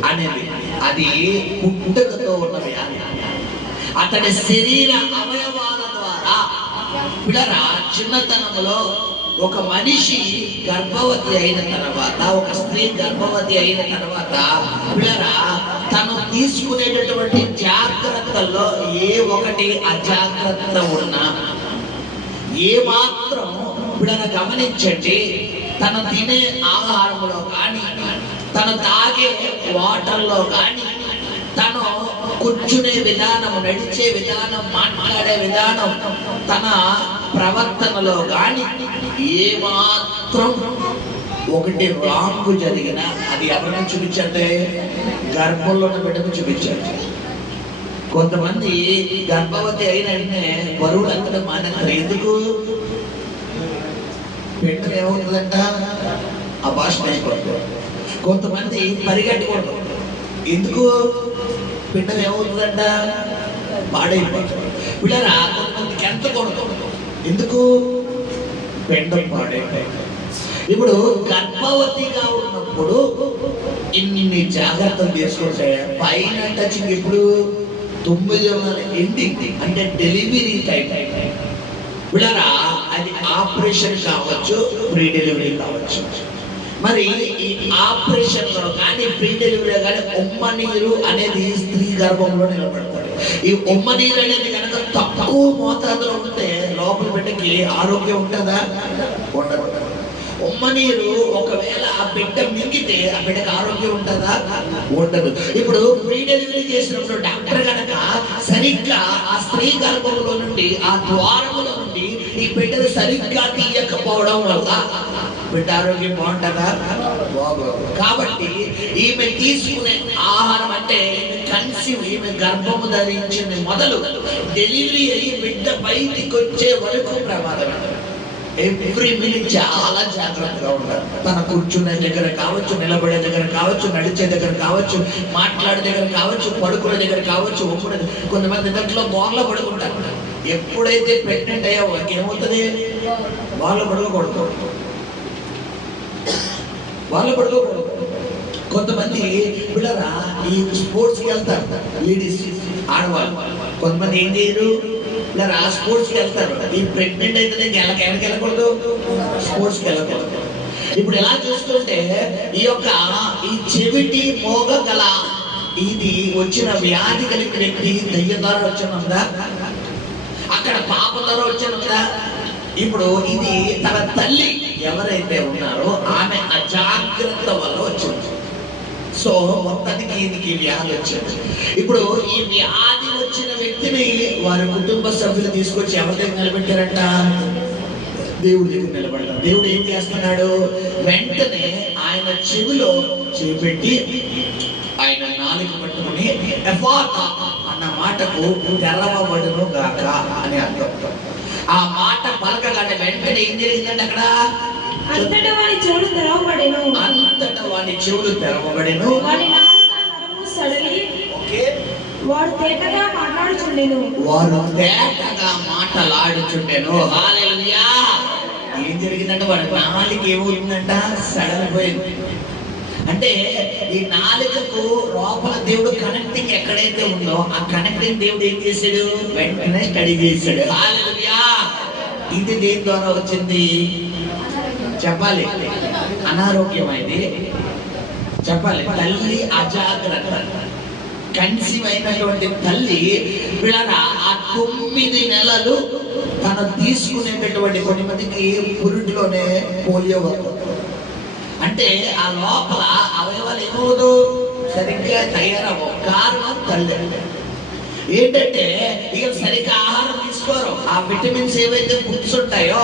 అనేది అది పుట్టుకతో ఉన్న వ్యాధి. అతడి శరీర అవయవాల ద్వారా పిల్లరా చిన్నతనంలో ఒక మనిషి గర్భవతి అయిన తర్వాత, ఒక స్త్రీ గర్భవతి అయిన తర్వాత పిల్లరా తను తీసుకునేటటువంటి జాగ్రత్తల్లో ఏ ఒకటి అజాగ్రత్త ఉన్నా, ఏ మాత్రం ఇప్పుడు గమనించండి, తను తినే ఆహారంలో కానీ, తను తాగే వాటర్లో కానీ, తను కూర్చునే విధానం, నడిచే విధానం, మాట్లాడే విధానం, తన ప్రవర్తనలో కానీ ఏ మాత్రం ఒకటి రాంగ్ జరిగినా అది ఎవరిని చూపించండి? గర్భంలో ఉన్న బిడ్డకు చూపించండి. కొంతమంది గర్భవతి అయిన వెంటనే బరువులు అంతా మానేస్తారు. ఎందుకు? బిడ్డ ఏమవుతుందంట? అభాషణ అయిపోతుంది. కొంతమంది పరిగెట్టకూడదు. ఎందుకు? బిడ్డ ఏమవుతుందంట? పాడైపోతుంది. పిల్లరా కొంతమందికి ఎంత కూడదు. ఎందుకు? పిండం పాడైపోయింది. ఇప్పుడు గర్భవతిగా ఉన్నప్పుడు ఇన్ని జాగ్రత్తలు తీసుకుంటే పైన టచింగ్ ఇప్పుడు 9 ఎండింగ్ అంటే డెలివరీ టైం. పిల్లరా అది ఆపరేషన్ కావచ్చు, ప్రీ డెలివరీ కావచ్చు. మరి ఈ ఆపరేషన్ లో కానీ, ప్రీ డెలివరీ కానీ ఉమ్మ నీరు అనేది స్త్రీ గర్భంలో నిలబడతాడు. ఈ ఉమ్మ నీరు అనేది కనుక తక్కువ మోతాదులో ఉంటే లోపల బిడ్డకి ఆరోగ్యం ఉంటుందా? ఉండదు. ఉమ్మ నీరు ఒకవేళ ఆ బిడ్డ మింగితే ఆ బిడ్డకి ఆరోగ్యం ఉంటుందా? ఉండదు. ఇప్పుడు ప్రీ డెలివరీ చేసినప్పుడు డాక్టర్ కనుక సరిగ్గా ఆ స్త్రీ గర్భంలో నుండి, ఆ ద్వారములో నుండి ఈ బిడ్డను సరిగ్గా తీయకపోవడం వల్ల బిడ్డ ఆరోగ్యం బాగుంటుందా? కాబట్టి ఈమె తీసుకునే ఆహారం అంటే కన్సీవ్, ఈమె గర్భము ధరించిన మొదలు డెలివరీ అయ్యి బిడ్డ బయటికి వచ్చే వరకు ప్రమాదం. ఎవ్రీ మినిట్ చాలా జాగ్రత్తగా ఉండాలి. తన కూర్చునే దగ్గర కావచ్చు, నిలబడే దగ్గర కావచ్చు, నడిచే దగ్గర కావచ్చు, మాట్లాడే దగ్గర కావచ్చు, పడుకునే దగ్గర కావచ్చు. కొంతమంది దగ్గరలో బోర్లో పడుకుంటారు. ఎప్పుడైతే ప్రెగ్నెంట్ అయ్యావో ఏమవుతుంది? బోర్లో పడుకోకూడదు. కొంతమంది పిల్లరా ఈ స్పోర్ట్స్కి వెళ్తారు. లేడీస్, ఆడవాళ్ళు కొంతమంది ఏం చేయరు? ఇలా స్పోర్ట్స్కి వెళ్తారు. ఈ ప్రెగ్నెంట్ అయితే ఎక్కడికి వెళ్ళకూడదు? స్పోర్ట్స్కి వెళ్ళకూడదు. ఇప్పుడు ఎలా చూస్తుంటే ఈ చెవిటి మోగ గల ఇది వచ్చిన వ్యాధి కలిగిన వ్యక్తి దయ్యం ద్వారా వచ్చిందా? అక్కడ పాప ద్వారా వచ్చిందా? ఇప్పుడు ఇది తన తల్లి ఎవరైతే ఉన్నారో ఆమె అజాగ్రత్త వల్ల వచ్చింది. సో మొత్తానికి ఈయనకి వ్యాధి వచ్చింది. ఇప్పుడు ఈ వ్యాధి వచ్చిన వ్యక్తిని వారి కుటుంబ సభ్యులు తీసుకొచ్చి ఎవరి దగ్గర నిలబెట్టారంట? దేవుడి దగ్గర నిలబడ్డారు. దేవుడు ఏం చేస్తున్నాడు? వెంటనే ఆయన చెవిలో చేపెట్టి ఆయన నాలుక పట్టుకుని ఎఫాతా అన్న మాటకు తెరవబడును గాక అని అర్థం. ఆ మాట పలకగానే వెంటనే ఏం జరిగిందంటే అక్కడ అంతటా వాని చెవులు తెరవబడెను. వాని నాలుక నరము సడలి వాడు తేటగా మాట్లాడుచుండెను. హల్లెలూయా. ఏం జరిగిందంటే వాడి నాలుక ఏమవుతుందంట? సడలిపోయింది. అంటే ఈ నాలుకకు లోపల దేవుడు కనెక్టింగ్ ఎక్కడైతే ఉందో ఆ కనెక్టింగ్ దేవుడు ఏం చేశాడు? వెంటనే స్టడీ చేశాడు. హల్లెలూయా. ఇది దేని ద్వారా వచ్చింది? చెప్పాలి. అనారోగ్యమైంది. చెప్పాలి. తల్లి అజాగ్రత్త. కన్సీవ్ అయినటువంటి తల్లి పిల్లల ఆ 9 నెలలు తను తీసుకునేటటువంటి కొన్ని మందికి పురుటిలోనే పోలియో అంటే ఆ లోపల అవయవాలు ఏమవుదు? సరిగ్గా తయారవ్వవు. కారణం తల్లి. ఏంటంటే ఇక సరిగ్గా ఆహారం తీసుకోరు. ఆ విటమిన్స్ ఏవైతే ఫుడ్స్ ఉంటాయో,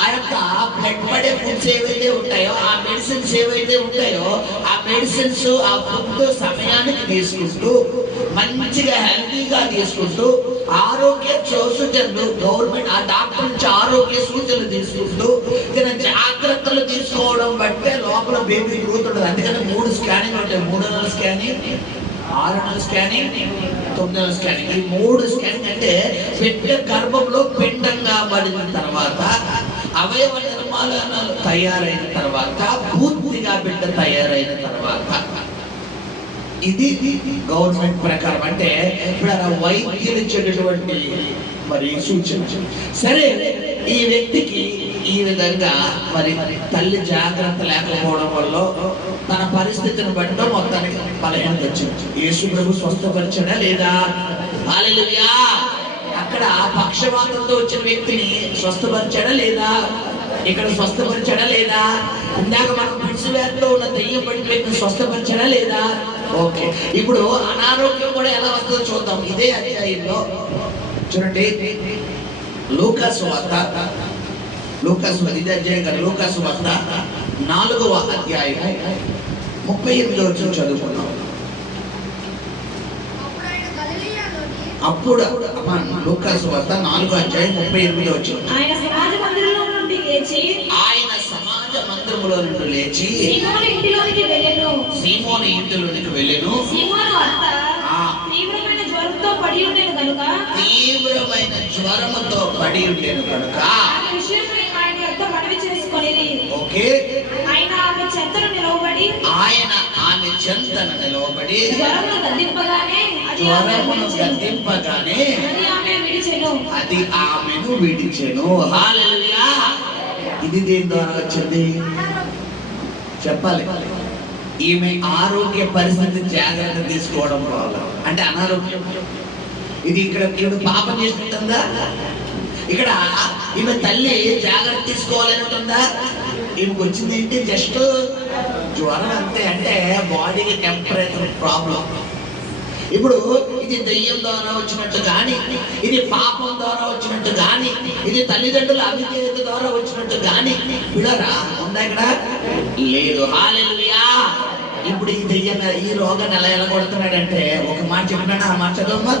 ఆ యొక్క బ్లడ్ పడే ఫుడ్స్ ఏవైతే ఉంటాయో, ఆ మెడిసిన్స్ ఏవైతే ఉంటాయో, ఆ మెడిసిన్స్ ఆ ఫుడ్ సమయానికి తీసుకుంటూ మంచిగా హెల్తీగా తీసుకుంటూ ఆరోగ్య సూచనలు గవర్నమెంట్ ఆ డాక్టర్ నుంచి ఆరోగ్య సూచనలు తీసుకుంటూ జాగ్రత్తలు తీసుకోవడం బట్టే లోపల బేబీ గ్రోత్ ఉంటుంది. అందుకని 3 స్కానింగ్ ఉంటాయి. 3 నెలల స్కానింగ్, 6 నెలల స్కానింగ్, 9 నెలల స్కానింగ్. ఈ 3 స్కానింగ్ అంటే బిడ్డ గర్భంలో పిండంగా పడిన తర్వాత, అవయవ నిర్మాణాలు తయారైన తర్వాత, పూర్తిగా బిడ్డ తయారైన తర్వాత, ఇది గవర్నమెంట్ ప్రకారం. అంటే ఇప్పుడు వైద్యులు ఇచ్చేటటువంటి మరి సూచన. సరే, ఈ వ్యక్తికి ఈ విధంగా మరి తల్లి జాగ్రత్త లేకపోవడం వల్ల తన పరిస్థితిని బట్టి మొత్తానికి బలహీనత వచ్చింది. యేసు ప్రభు స్వస్థపరిచాడా లేదా? హల్లెలూయా. అక్కడ పక్షవాతంతో వచ్చిన వ్యక్తిని స్వస్థపరిచాడా లేదా? ఇక్కడ స్వస్థపరిచాడా లేదా? ఇందాక మనం పిడుసు వ్యాధిలో ఉన్న దెయ్యం పడిన వ్యక్తిని స్వస్థపరిచాడా లేదా? ఓకే, ఇప్పుడు అనారోగ్యం కూడా ఎలా వస్తుందో చూద్దాం. ఇదే అధ్యాయంలో చూడండి, లూకాసు వార్త, ఇదే అధ్యాయం కదా, లూకాసు వార్త 4వ అధ్యాయం 38వ వచనం చదువుకున్నాం. అప్పుడు లూకాసు వార్త 4వ అధ్యాయం 38వ వచనం. ఆయన సమాజ మందిరంలో నుండి లేచి సీమోను ఇంటిలోనికి వెళ్ళెను. సీమోను అత్త తీవ్రమైన జ్వరంతో పడి ఉండెను కనుక ఆమె విషయమై ఆయన యొద్ద మనవి చేసుకొనిరి. ఆయన ఆమె చెంతను నిలవబడి జ్వరమును గద్దింపగానే అది ఆమెను విడిచెను. హల్లెలూయా. ఇది దేని ద్వారా వచ్చింది చెప్పాలి. ఈమె ఆరోగ్య పరిస్థితి జాగ్రత్త తీసుకోవడం వల్ల, అంటే అనారోగ్యం. ఇది ఇక్కడ పాపం చేసుకుంటుందా? ఇక్కడ ఈమె తల్లి జాగ్రత్త తీసుకోవాలని ఉంటుందా? ఈమెకు వచ్చింది ఏంటి? జస్ట్ జ్వరం అంతే. అంటే బాడీకి టెంపరేచర్ ప్రాబ్లం. ఇప్పుడు ఇది దెయ్యం ద్వారా వచ్చినట్టు కానీ, ఇది పాపం ద్వారా వచ్చినట్టు కానీ, ఇది తల్లిదండ్రుల అవిధేయత ద్వారా వచ్చినట్టు కానీ పిల్లరా ఉందా ఇక్కడ? లేదు. హల్లెలూయా. ఇప్పుడు ఈ దెయ్యం ఈ రోగాన్ని ఎలా కొడుతున్నాడంటే ఒక మాట చెప్పినాడు, ఆ మాట చదవమ్మా.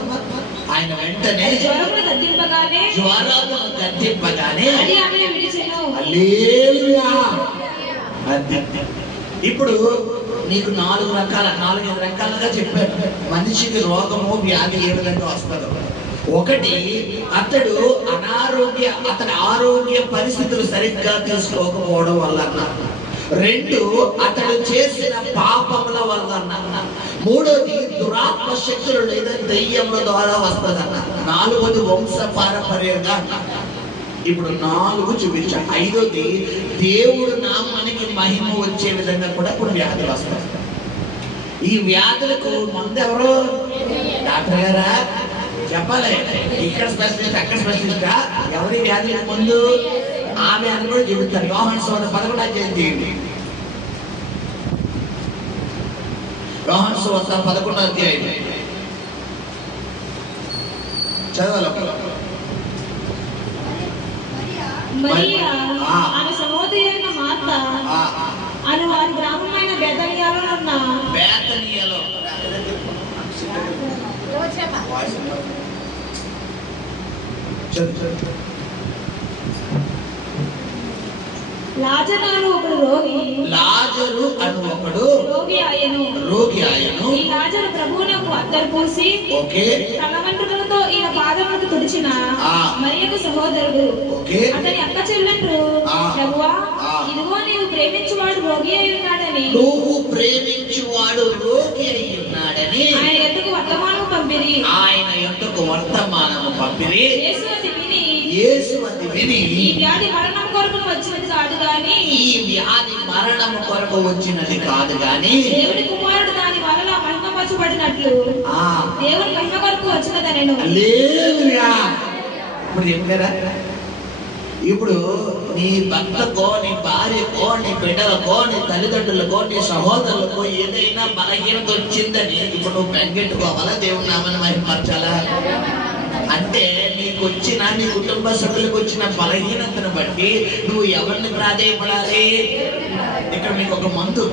ఆయన వెంటనే జ్వరమును గద్దింపగానే హల్లెలూయా. ఇప్పుడు నీకు 4-5 రకాలుగా చెప్పాను మనిషికి రోగము వ్యాధి ఏ విధంగా వస్తుందో. ఒకటి, అతడి ఆరోగ్య పరిస్థితులు సరిగ్గా తీసుకోకపోవడం వల్ల అన్నారు. 2, అతడు చేసిన పాపముల వల్ల అన్నారు. 3, దురాత్మ శక్తులు లేదా దెయ్యముల ద్వారా వస్తుందన్న. 4, వంశ పారంపర్యంగా. ఇప్పుడు 4 చూపించాం. 5, దేవుడు నామానికి మహిమ వచ్చే విధంగా కూడా కొన్ని వ్యాధులు వస్తాయి. ఈ వ్యాధులకు మందు ఎవరు? డాక్టర్ గారా? చెప్పాలి. ఇక్కడ స్పెషలిస్ట్, అక్కడ స్పెషలిస్టా? ఎవరి వ్యాధులకు ముందు ఆ వ్యాధి కూడా చెబుతారు. యోహాను సువార్త 11వ అధ్యాయం తీయండి. యోహాను సువార్త 11వ అధ్యాయం చదవాలి. మరియా ఆమె సహోదరి అయిన మార్త అను వారి గ్రామమైన బేతనియాలో ఉన్న లాజరు అను ఒకడు రోగి ఆయను. ఈ లాజరు ప్రభువునకు అత్తరు పూసి తల వెంట్రుకలతో ఈయన పాదములకు తుడిచిన మరియకు సహోదరుడు. అతని అక్క చెల్లెండ్రు, ప్రభువా, ఇదిగో నీవు ప్రేమించువాడు రోగి అయి ఉన్నాడని ఆయన యొద్దకు వర్తమానము పంపిరి. యేసు అది విని ఈ వ్యాధి మరణం కొరకు వచ్చినది కాదు గాని దేవుని కుమారుడు దాని వలన మహిమపరచబడినట్లు దేవుని మహిమ కొరకు వచ్చినదనెను. హల్లెలూయా. ఇప్పుడు చెప్పారా? ఇప్పుడు నీ భర్తకో, నీ భార్యకో, నీ బిడ్డలకో, నీ తల్లిదండ్రులకో, నీ సహోదరులకో ఏదైనా బలహీనత వచ్చిందని ఇప్పుడు నువ్వు బెంగెట్టుకోవాలా? దేవుని నామాన్ని మహిమపరచాలా? అంటే నీకు వచ్చిన, నీ కుటుంబ సభ్యులకు వచ్చిన బలహీనతను బట్టి నువ్వు ఎవరిని ప్రాధేయపడాలి? ఇక్కడ మీకు ఒక మందు,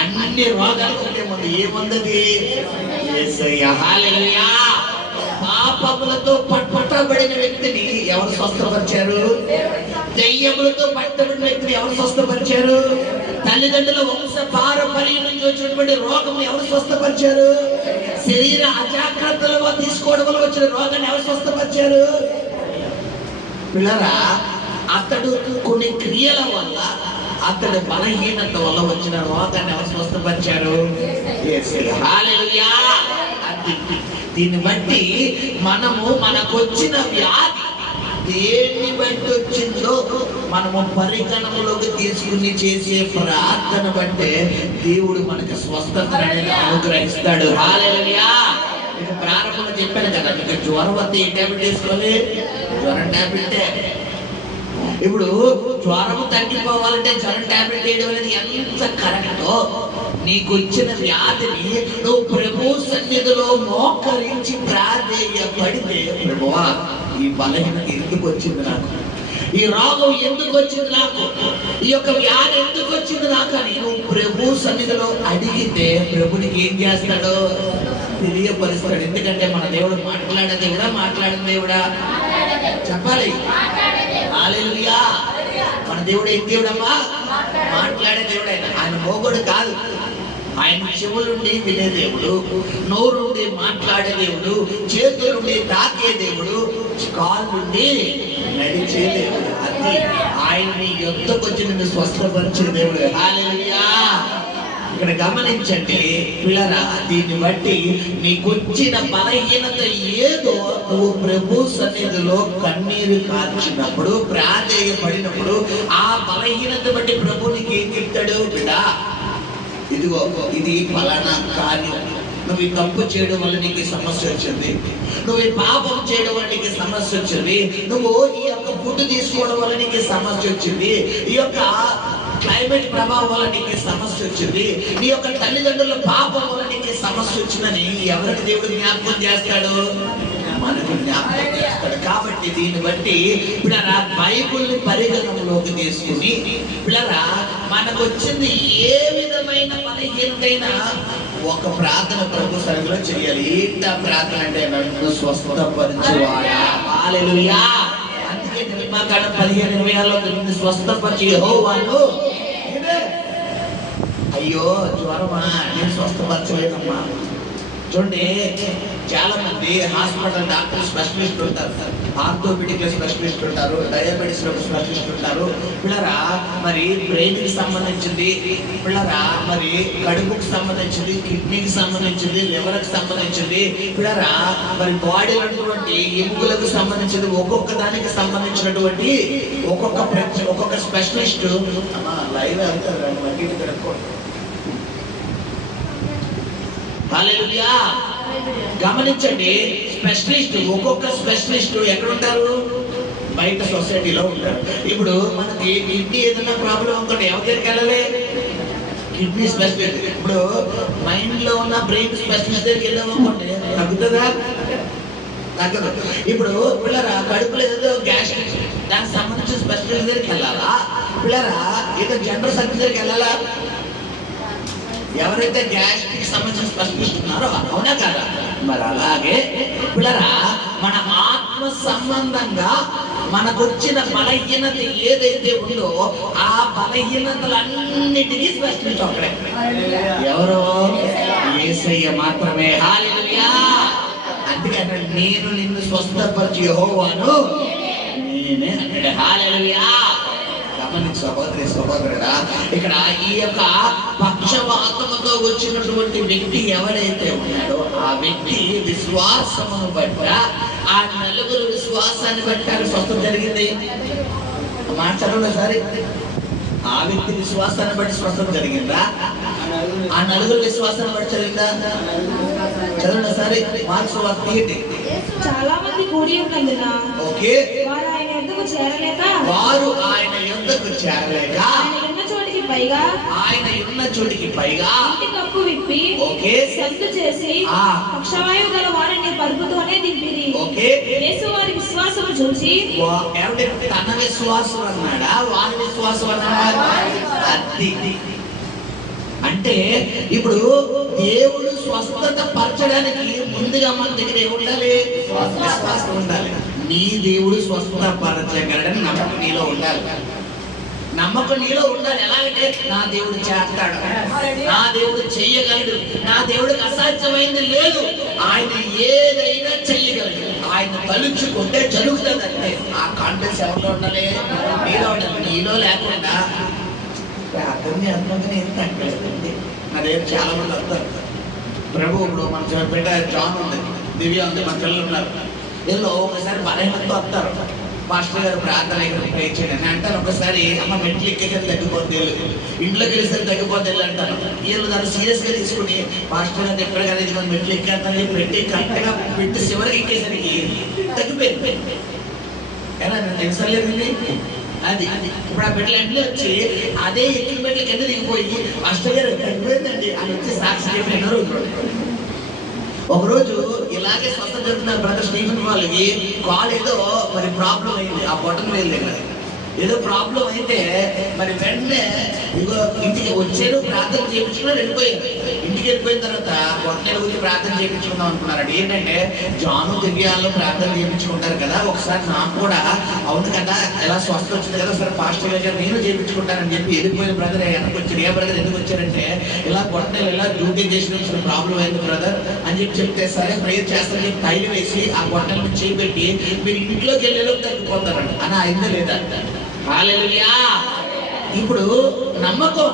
అన్ని రోగాలకు ఉండే మందు. ఏ మందుది? యేసయ్య. హల్లెలూయా. పాపములతో పట్టబడిన వ్యక్తిని ఎవరు స్వస్థపరిచారు? దెయ్యములతో పట్టబడిన వ్యక్తిని ఎవరు స్వస్థపరిచారు? తల్లిదండ్రుల వంశ పారంపర్యం నుంచి వచ్చినటువంటి రోగం ఎవరు స్వస్థపరిచారు? శరీర అజాగ్రత్తలుగా తీసుకోవడం వల్ల వచ్చిన రోగాన్ని ఎవరు స్వస్థపరిచారు? పిల్లరా, అతడు కొన్ని క్రియల వల్ల, అతడి బలహీనత వల్ల వచ్చిన రోగాన్ని ఎవరు స్వస్థపరిచారు? హల్లెలూయా. దీన్ని బట్టి మనము మనకొచ్చిన వ్యాధి దేన్ని బట్టి వచ్చిందో మనము పరిగణనలోకి తీసుకుని చేసే ప్రార్థన బట్టే దేవుడు మనకి స్వస్థత అనేది అనుగ్రహిస్తాడు. హల్లెలూయా. మీకు ప్రారంభంలో చెప్పాను కదా, మీకు జ్వరం వస్తే ఏ టాబ్లెట్ వేసుకోవాలి? జ్వరం టాబ్లెటే. ఇప్పుడు జ్వరం తగ్గిపోవాలంటే జ్వరం టాబ్లెట్ వేయడం అనేది ఎంత కరెక్టో, నీకు వచ్చిన వ్యాధిని నువ్వు ప్రభు సన్నిధిలో మోకరించి ప్రాధేయపడితే, ప్రభువా ఈ బలహీనత ఎందుకు వచ్చింది నాకు, ఈ రోగం ఎందుకు వచ్చింది నాకు, ఈ యొక్క వ్యాధి ఎందుకు వచ్చింది నాకు అని నువ్వు ప్రభు సన్నిధిలో అడిగితే ప్రభునికి ఏం చేస్తాడో తెలియపరుస్తాడు. ఎందుకంటే మన దేవుడు మాట్లాడే దేవుడా, మాట్లాడిన దేవుడా? చెప్పాలి. హల్లెలూయా. మన దేవుడు ఏం దేవుడమ్మా? మాట్లాడే దేవుడు. ఆయన మోగోడు కాదు. ఆయన చెవులుండి వినే దేవుడు, నోరుండి మాట్లాడే దేవుడు, చేతులుండి తాకే దేవుడు, కాళ్ళుండి నడిచే దేవుడు. అది ఆయన నీ యొద్దకు వచ్చి నిన్ను స్వస్థపరిచే దేవుడు. హల్లెలూయా. ఇక్కడ గమనించండి పిల్లరా, దీన్ని బట్టి నీకొచ్చిన బలహీనత ఏదో నువ్వు ప్రభు సన్నిధిలో కన్నీరు కార్చినప్పుడు, ప్రాధేయపడినప్పుడు, ఆ బలహీనత బట్టి ప్రభు నీకు ఏం చెప్తాడు? బిడ్డా, ఇదిగో ఇది ఫలానా కార్యం, నువ్వు ఈ తప్పు చేయడం వల్ల నీకు సమస్య వచ్చింది, నువ్వు ఈ పాపం చేయడం వల్ల నీకు సమస్య వచ్చింది, నువ్వు ఈ యొక్క ఫుడ్ తీసుకోవడం వల్ల నీకు సమస్య వచ్చింది, ఈ యొక్క క్లైమేట్ ప్రభావం వల్ల నీకు సమస్య వచ్చింది, నీ యొక్క తల్లిదండ్రుల పాపం వల్ల నీకు సమస్య వచ్చిందని ఎవరికి దేవుడు జ్ఞాపకం చేస్తాడు? మనకు జ్ఞాపకం చేస్తాడు. కాబట్టి దీన్ని బట్టి పిల్లరా బైబిల్ని పరిగణనలోకి తీసుకుని పిల్లరా మనకు వచ్చింది ఏ విధమైన బలహీనతైనా ఒక ప్రార్థన ప్రభు సన్నిధిలో చేయాలి. ఏంట ప్రార్థన అంటే నన్ను స్వస్థపరచువాడా. హల్లెలూయా. అందుకే నిర్మాకాండం 15:26లో నిన్ను స్వస్థపరిచి యెహోవాను. అయ్యో జ్వరమా, నేను స్వస్థపరచలేదమ్మా. చూడండి, చాలా మంది హాస్పిటల్ డాక్టర్ స్పెషలిస్ట్ ఉంటారు, ఆర్థోపెడిక్ స్పెషలిస్ట్ ఉంటారు, డయాబెటీస్ స్పెషలిస్ట్ ఉంటారు. పిల్లరా మరి బ్రెయిన్ కి సంబంధించింది, పిల్లరా మరి కడుపుకి సంబంధించింది, కిడ్నీకి సంబంధించింది, లివర్ కి సంబంధించింది, పిల్లరా మరి బాడీలో ఉన్నటువంటి ఎముకలకు సంబంధించింది, ఒక్కొక్క దానికి సంబంధించినటువంటి ఒక్కొక్క స్పెషలిస్ట్. లైవ్ అవుతారు. హల్లెలూయా. గమనించండి, స్పెషలిస్ట్ ఒక్కొక్క స్పెషలిస్ట్ ఎక్కడ ఉంటారు? బయట సొసైటీలో ఉంటారు. ఇప్పుడు మనకి కిడ్నీ ఏదైనా ప్రాబ్లం అనుకోండి, ఎవరి దగ్గరికి వెళ్ళాలి? Kidney specialist. ఇప్పుడు మైండ్ లో ఉన్న బ్రెయిన్ స్పెషలిస్ట్ దగ్గరికి వెళ్ళామనుకోండి, తగ్గుతుందా? తగ్గదు. ఇప్పుడు పిల్లరా కడుపులో ఏదో గ్యాస్ట్రిక్, దానికి సంబంధించిన స్పెషలిస్ట్ దగ్గరికి వెళ్ళాలా? పిల్లరా ఏదో జనరల్ సర్జరీ దగ్గరికి వెళ్ళాలా? ఎవరైతే గ్యాస్ట్రిక్ సంబంధించిన స్పెషలిస్ట్ ఉన్నారో, అవునా కదా? మరి అలాగే పిల్లరా మన ఆత్మ సంబంధంగా మనకొచ్చిన బలహీనత ఏదైతే ఉందో ఆ బలహీనతలన్నిటికీ స్పెషలిస్ట్ ఒకడే. ఎవరో? యేసయ్య మాత్రమే. హల్లెలూయా. అందుకే నేను నిన్ను స్వస్థపరిచి యెహోవాను నేనే అన్నాడు. హల్లెలూయా. సహోదరి సహోదరుడా, ఇక్కడ ఈ యొక్క పక్షవాతముతో వచ్చినటువంటి వ్యక్తి ఎవరైతే ఉన్నాడో ఆ వ్యక్తి విశ్వాసమును బట్ట, ఆ నలుగురు విశ్వాసాన్ని బట్టి స్వస్థత జరిగింది. మాట్లాడలే సరే, ఆ వ్యక్తి విశ్వాసాన్ని బట్టి స్వస్థత జరిగిందా? ఆ నలుగురు విశ్వాసాన్ని బట్టి జరిగిందా? చదవండి సరే. మార్క్స్ వార్త చాలా మంది కూడి ఉన్నందున ఓకే వారు ఆయన యొద్దకు చేరలేక ఆయన ఉన్న చోటికి పైగా ఇంటి కప్పు విప్పి ఓకే సంతు చేసి పక్షవాయువు గల వారిని పరుపుతోనే దింపిరి. ఓకే యేసు వారి విశ్వాసము చూసి, తన విశ్వాసం అన్నాడా వారి విశ్వాసం అన్నాడా? అంటే ఇప్పుడు దేవుడు స్వస్థత పరచడానికి ముందుగా మన దగ్గర ఏముండాలి? విశ్వాసం ఉండాలి. నీ దేవుడు స్వస్థత పరచగలడని నమ్మకం నీలో ఉండాలి. నమ్మకం నీలో ఉండాలి. ఎలాగంటే నా దేవుడు చేస్తాడు, నా దేవుడు చెయ్యగలడు, నా దేవుడికి అసాధ్యమైంది లేదు, ఆయన ఏదైనా చెయ్యగలడు, ఆయన తలుచుకుంటే జరుగుతుందంటే ఆ కాన్ఫిడెన్స్ ఎవరిలో ఉండాలి? నీలో ఉండాలి. నీలో లేకుండా అతన్ని అర్థంగానే ఎంత అంటలేదండి. నా దగ్గర చాలా మంది వస్తారు. ప్రభు ఇప్పుడు మన బిడ్డ జాన్ ఉంది, దివ్య ఉంది, మన పిల్లలు ఉన్నారు, వీళ్ళు ఒకసారి బలహీనతో వస్తారు. పాస్టర్ గారు ప్రార్థన ప్రే చేయండి అని అంటాను. ఒకసారి అమ్మ మెట్లు ఎక్కేసరి తగ్గిపోతే ఇంట్లోకి వెళ్ళేసరి తగ్గిపోతే అంటాను. వీళ్ళు దాన్ని సీరియస్ గా తీసుకుని పాస్టర్ గారు చెప్పారు కదా ఇది మనం మెట్లు ఎక్కేస్తాను చెప్పి పెట్టి కరెక్ట్ గా పెట్టి చివరికి ఎక్కేసరికి తగ్గిపోయింది. ఎలా తెలుసలేదండి అది. ఇప్పుడు ఆ మెట్లు అన్నీ వచ్చి అదే ఎక్కిన మెట్ల కింద దిగిపోయి పాస్టర్ గారు తగ్గిపోయిందండి అని వచ్చి సాక్షి చెప్పినారు. ఒకరోజు ఇలాగే స్వస్థ జరుగుతున్నారు బ్రదర్ స్టీఫెన్ వాళ్ళకి కాల్ ఏదో మరి ప్రాబ్లం అయింది. ఆ బొటన్ వేలు దగ్గర ఏదో ప్రాబ్లం అయితే మరి వెంటనే ఇగో ఇంటికి వచ్చారు, ప్రార్థన చేయించుకున్నారు, వెళ్ళిపోయారు. ఇంటికి వెళ్ళిపోయిన తర్వాత బొట్టల గురించి ప్రార్థన చేయించుకుందాం అనుకున్నారండి. ఏంటంటే జాను దివ్యాల్లో ప్రార్థన చేయించుకుంటారు కదా, ఒకసారి నాకు కూడా అవును కదా ఎలా స్వస్థ వచ్చింది కదా సరే పాస్టర్ గారు నేను చేయించుకుంటానని చెప్పి వెళ్ళిపోయిన బ్రదర్ వెనక్కి వచ్చారు. ఏ బ్రదర్ ఎందుకు వచ్చారంటే ఇలా బొట్టలు ఇలా డ్యూటీ చేసిన ప్రాబ్లం అయింది బ్రదర్ అని చెప్పి చెప్తే సరే ప్రేయర్ చేస్తారని చెప్పి టైం వేసి ఆ బొట్టలను చేయబెట్టి మీరు ఇంట్లోకి వెళ్ళేలోకి తగ్గిపోతారండి అని అయిందా లేదా? హల్లెలూయా. ఇప్పుడు నమ్మకం,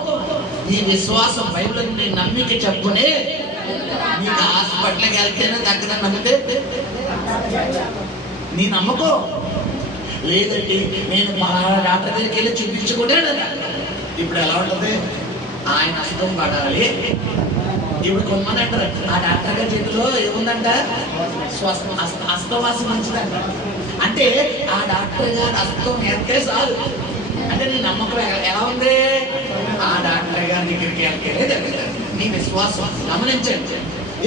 నీ విశ్వాసం బైబిల్ నీ నమ్మిక చెప్పునే నీకు హాస్పిటల్కి వెళ్తేనే తగ్గదని నమ్మితే నీ నమ్మకం లేదండి నేను మా డాక్టర్ దగ్గరికి వెళ్ళి చూపించుకున్నాడు. ఇప్పుడు ఎలా ఉంటుంది? ఆయన అస్తం పడాలి. ఇప్పుడు కొంతమంది అంటారు ఆ డాక్టర్ గారి చేతిలో ఏముందంట అస్తవాసం మంచిదంట. అంటే ఆ డాక్టర్ గారు అస్తం ఎంతే చాలు అంటే నీ నమ్మకం ఎలా ఉంది? ఆ డాక్టర్ గారి దగ్గరికి వెళ్ళలేదు నీ విశ్వాసం. గమనించండి.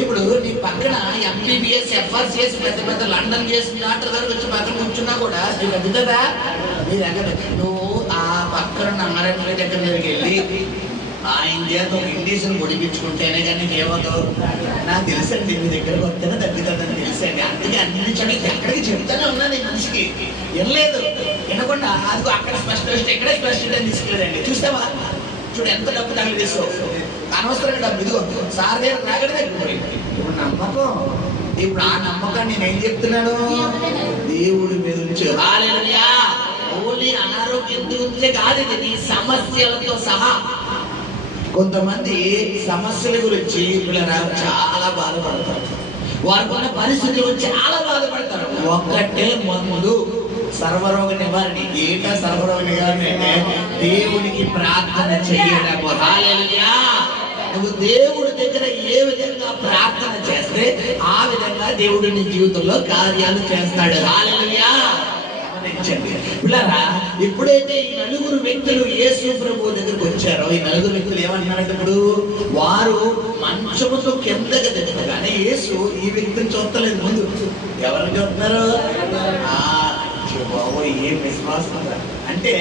ఇప్పుడు నీ పక్కన ఎంబీబీఎస్ ఎఫ్ఆర్ చేసి పెద్ద పెద్ద లండన్ చేసిన డాక్టర్ గారు వచ్చి పక్కన కూర్చున్నా కూడా నీకు అద్దుతుందా? నీ దగ్గర నువ్వు ఆ పక్కన నారాయణ దగ్గరికి వెళ్ళి ఆయన చేత ఒక ఇండిషన్ పొడిపించుకుంటేనే కానీ ఏమవుతో నాకు తెలుసండి మీ దగ్గరకు వస్తేనే తగ్గుతుందని తెలుసండి. అందుకే అన్ని చోట్లకి ఎక్కడికి చెప్తానే ఉన్నా నేను మనిషికి వినలేదు. వినకుండా అది అక్కడ స్పెషలిస్ట్ ఎక్కడే స్పెషలిస్ట్ అని తీసుకెళ్ళండి. చూస్తావా చూడు ఎంత డబ్బు తగిలి తీసుకో అనవసరంగా డబ్బు ఇదిగో సార్ దగ్గర రాగడే తగ్గిపోయింది. ఇప్పుడు నమ్మకం. ఇప్పుడు ఆ నమ్మకాన్ని నేను ఏం చెప్తున్నాను? దేవుడి మీద నుంచి హల్లెలూయా. ఓన్లీ అనారోగ్యం గురించే కాదు, ఇది నీ సమస్యలతో సహా. కొంతమంది సమస్యల గురించి చాలా బాధపడతారు, వారికి ఉన్న పరిస్థితులు చాలా బాధపడతారు. ఒక్కటే మందు సర్వరోగ నివారణ. ఏంటా సర్వరోగ నివారణ అంటే దేవునికి ప్రార్థన చేయడం. హల్లెలూయా. నువ్వు దేవుడి దగ్గర ఏ విధంగా ప్రార్థన చేస్తే ఆ విధంగా దేవుడు నీ జీవితంలో కార్యాలు చేస్తాడు. హల్లెలూయా. పిల్లరా ఎప్పుడైతే ఈ నలుగురు వ్యక్తులు యేసు ప్రభు దగ్గరికి వచ్చారో ఈ నలుగురు వ్యక్తులు ఏమంటున్నారంటే ఇప్పుడు వారు మంచముతో కిందకి దిగగానే యేసు ఈ వ్యక్తిని చూస్తలేదు. ముందు ఎవరిని చూస్తున్నారు? బాబు ఏం విశ్వాసం అంటే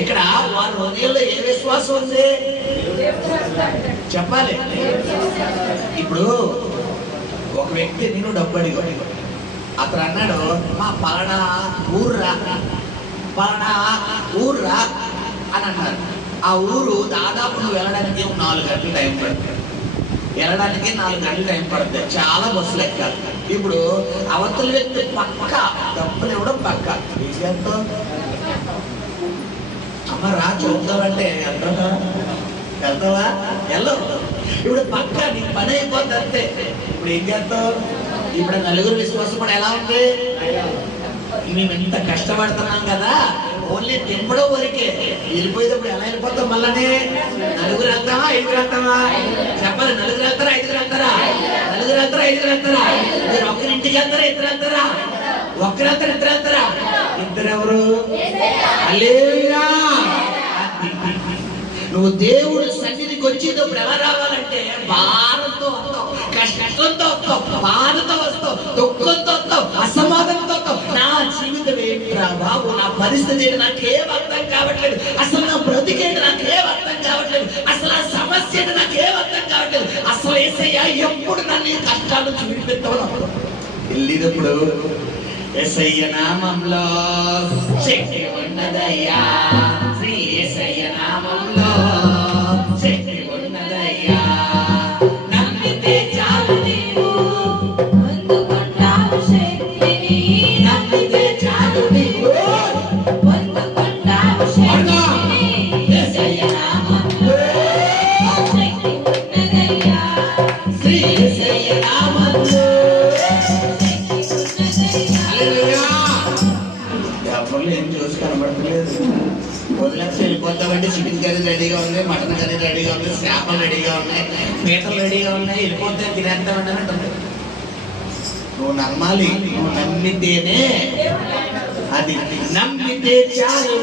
ఇక్కడ వారి హృదయంలో ఏ విశ్వాసం ఉంది చెప్పాలి. ఇప్పుడు ఒక వ్యక్తి నేను డబ్బు అడిగాడు, అతను అన్నాడు మా పలానా ఊర్రా అని అన్నారు. ఆ ఊరు దాదాపు నువ్వు వెళ్ళడానికి 4 గంటలు టైం పడుతుంది. వెళ్ళడానికి 4 గంటలు టైం పడుతుంది. చాలా బస్సులు ఎక్కాలి. ఇప్పుడు అవతల వ్యక్తి పక్క డబ్బులు ఇవ్వడం పక్క ఏం చేస్తావు? అమ్మ రా చూద్దామంటే వెళ్తావా? వెళ్ళవు. ఇప్పుడు పక్క నీకు పని అయిపోద్ది అంతే. ఇప్పుడు ఏం చేస్తావు? ఇప్పుడు నలుగురు విశ్వాసం కూడా ఎలా ఉంది? మేము ఇంత కష్టపడుతున్నాం కదా, ఓన్లీ తింపడం వరకే. వెళ్ళిపోయేటప్పుడు ఎలా వెళ్ళిపోతాం? మళ్ళీ నలుగురు వెళ్తామా 5 వెళ్తామా? చెప్పాలి. నలుగురు వెళ్తారా 5 వెళ్తారా? నలుగురు వెళ్తారా 5 వెళ్తారా? మీరు ఒకరింటికి వెళ్తారా 2 వెళ్తారా? ఒక్కరు వెళ్తారా 2 వెళ్తారా? 2 ఎవరు? హల్లెలూయా. నువ్వు దేవుడు సన్నిధికి వచ్చేటప్పుడు ఎలా రావాలంటే భారంతో వస్తావు, కష్టంతో వస్తావు, బాధతో వస్తావు, దుఃఖంతో వస్తావు, అసమాధానంతో వస్తావు. నా జీవితం ఏంట్రా బాబు, నా పరిస్థితి ఏంటి నాకేం అర్థం కావట్లేదు, అసలు నా బ్రతికేంటి నాకేం అర్థం కావట్లేదు, అసలు ఆ సమస్య ఏంటి నాకేం అర్థం కావట్లేదు, అసలు యేసయ్యా ఎప్పుడు నన్ను కష్టాలు చూపెడతావు. వెళ్ళినప్పుడు యేసయ్య నామంలో శక్తి ఉన్నదయ్యా, శ్రీ యేసయ్య నామంలో శక్తి ఉన్నదయ్యా. నమ్మితే చాలు నీవు పొందుకుంటావు శక్తిని. నమ్మితే చాలు నీవు పొందుకుంటావు శక్తిని. యేసయ్య నామములో శక్తి ఉన్నదయ్యా, శ్రీ యేసయ్య నామంలో. శక్తి ఉన్నదయ్యా. ఎవరు కనబడలేదు. వదిలేసి వెళ్ళిపోతామంటే చికెన్ కర్రీ రెడీగా ఉంది, మటన్ కర్రీ రెడీగా ఉంది, చేపలు రెడీగా ఉన్నాయి, పీటలు రెడీగా ఉన్నాయి, వెళ్ళిపోతే తినేస్తామంటే అంటుంది. నువ్వు నమ్మాలి, నువ్వు నమ్మితేనే అది, నమ్మితే చాలు.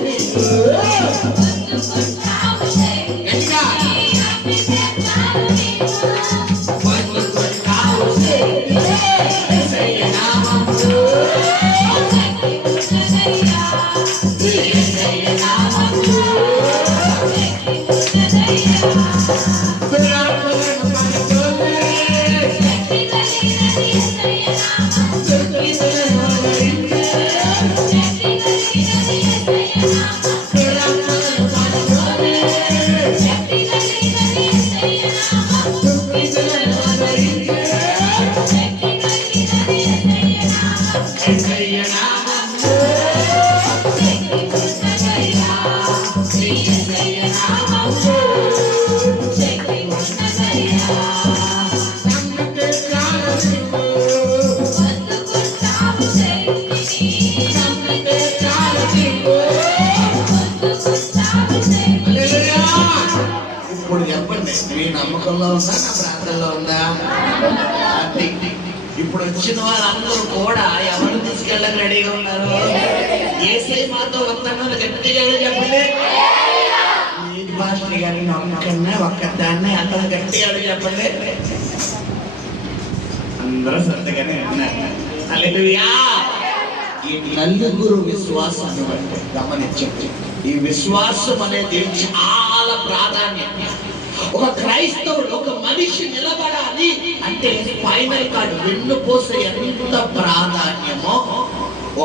ఇప్పుడు చెప్పండి, మీ నమ్మకంలో ఉందా, నా ప్రాంతంలో ఉందా? ఇప్పుడు వచ్చిన వాళ్ళందరూ కూడా ఎవరు తీసుకెళ్ళడానికి రెడీగా ఉన్నారు? ఏసై మాతో వస్తాను గట్టిగా చెప్పండి. ఈ భాషని కానీ నమ్మకన్నా ఒక్కదాన్ని అంత గట్టిగా చెప్పండి. అందరూ సొంతగానే ఉన్నారు. హల్లెలూయా. ఈ నలుగురు విశ్వాసాన్ని బట్టి గమనించండి, ఈ విశ్వాసం అనేది చాలా ప్రాధాన్యం. ఒక క్రైస్తవుడు, ఒక మనిషి నిలబడాలి అంటే ఫైనల్ కార్డు వెన్నుపోసే ఎంత ప్రాధాన్యమో,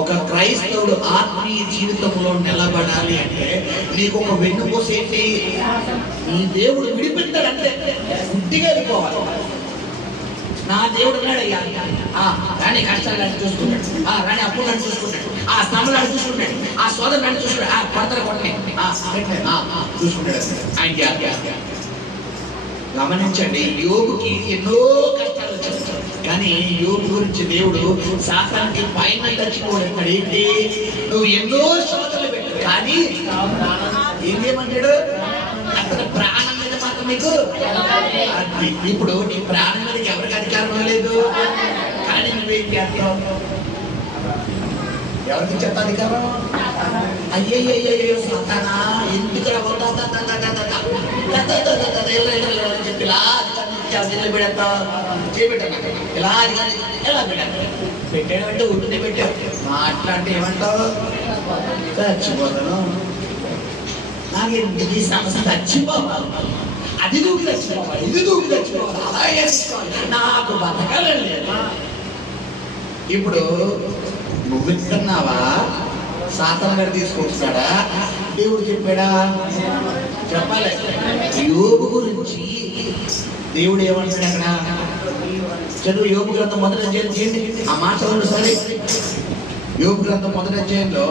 ఒక క్రైస్తవుడు ఆత్మీయ జీవితంలో నిలబడాలి అంటే నీకు ఒక వెన్నుపోసేసి నీ దేవుడు విడిపెట్టాడంటే గుడ్డిగా వెళ్ళిపోవాలి. నా దేవుడు ఉన్నాడయ్యా, రాని కష్టాలు నన్ను చూసుకున్నాడు, రాని అప్పులు నన్ను చూసుకున్నాడు, ఆ శ్రమలు నన్ను చూసుకున్నాడు, ఆ సోదరు నన్ను చూసుకున్నాడు, ఆ భర్తలు కొట్టని చూసుకుంటాడు ఆయన. గమనించండి, యోగుకి ఎన్నో కష్టాలు వచ్చాయి, కానీ యోగు గురించి దేవుడు శాస్త్రానికి పైన తెచ్చుకోవడం ఏంటి, నువ్వు ఎన్నో శోధనలు పెట్టు కానీ ఏం చేయమంటాడు, అతని ప్రాణం మీద మాత్రం మీకు. ఇప్పుడు నీ ప్రాణం మీదకి ఎవరికి అధికారం లేదు, కానీ నువ్వేం చేస్తావు? ఎవరికి చెత్త అధికారం? అయ్యయ్యో సాతానా ఎందుకు చెప్పి ఇలా చేపెట్టాను, ఇలా ఎలా పెట్టాను, పెట్టాడంటే ఉట్టిని పెట్టావు, మాట్లాడితే ఏమంటావు? చచ్చిపోతాను, నాకు ఈ సమస్య చచ్చిపోవాలి, అది దూకి చచ్చిపోవాలి, ఇది దూకి చచ్చిపోవాలి, అలా చేసుకోవాలి, నాకు బతకాలని లేదు. ఇప్పుడు నువ్వు ఇస్తున్నావా, సాతాను గారు తీసుకొస్తున్నాడా, దేవుడు చెప్పాడా? చెప్పాలి. యోబు గురించి దేవుడు ఏమంటాడు అక్కడ? చదువు యోబు గ్రంథం మొదటి అధ్యాయం చేయండి, ఆ మాట సరే. యోబు గ్రంథం మొదటి అధ్యాయంలో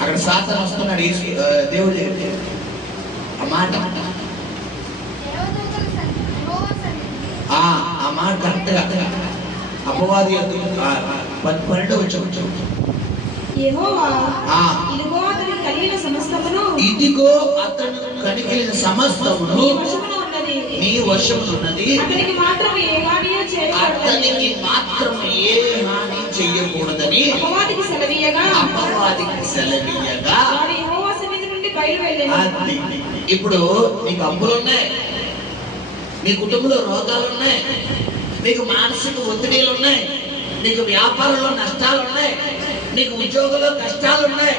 అక్కడ సాతాను వస్తున్నాడు, దేవుడు ఆ మాట, ఆ మాట కరెక్ట్గా అపవాది 12 వచ్చి ఇదిగో అతను కలిగిన సమస్తమును నీ వశమునున్నది, అతనికి మాత్రం ఏ హాని చెయ్యకూడదని అపవాదికి సెలవీయగా. ఇప్పుడు నీకు అప్పులు ఉన్నాయి, నీ కుటుంబంలో రోగాలు ఉన్నాయి, నీకు మానసిక ఒత్తిడిలు ఉన్నాయి, నీకు వ్యాపారంలో నష్టాలు ఉన్నాయి, నీకు ఉద్యోగంలో కష్టాలు ఉన్నాయి,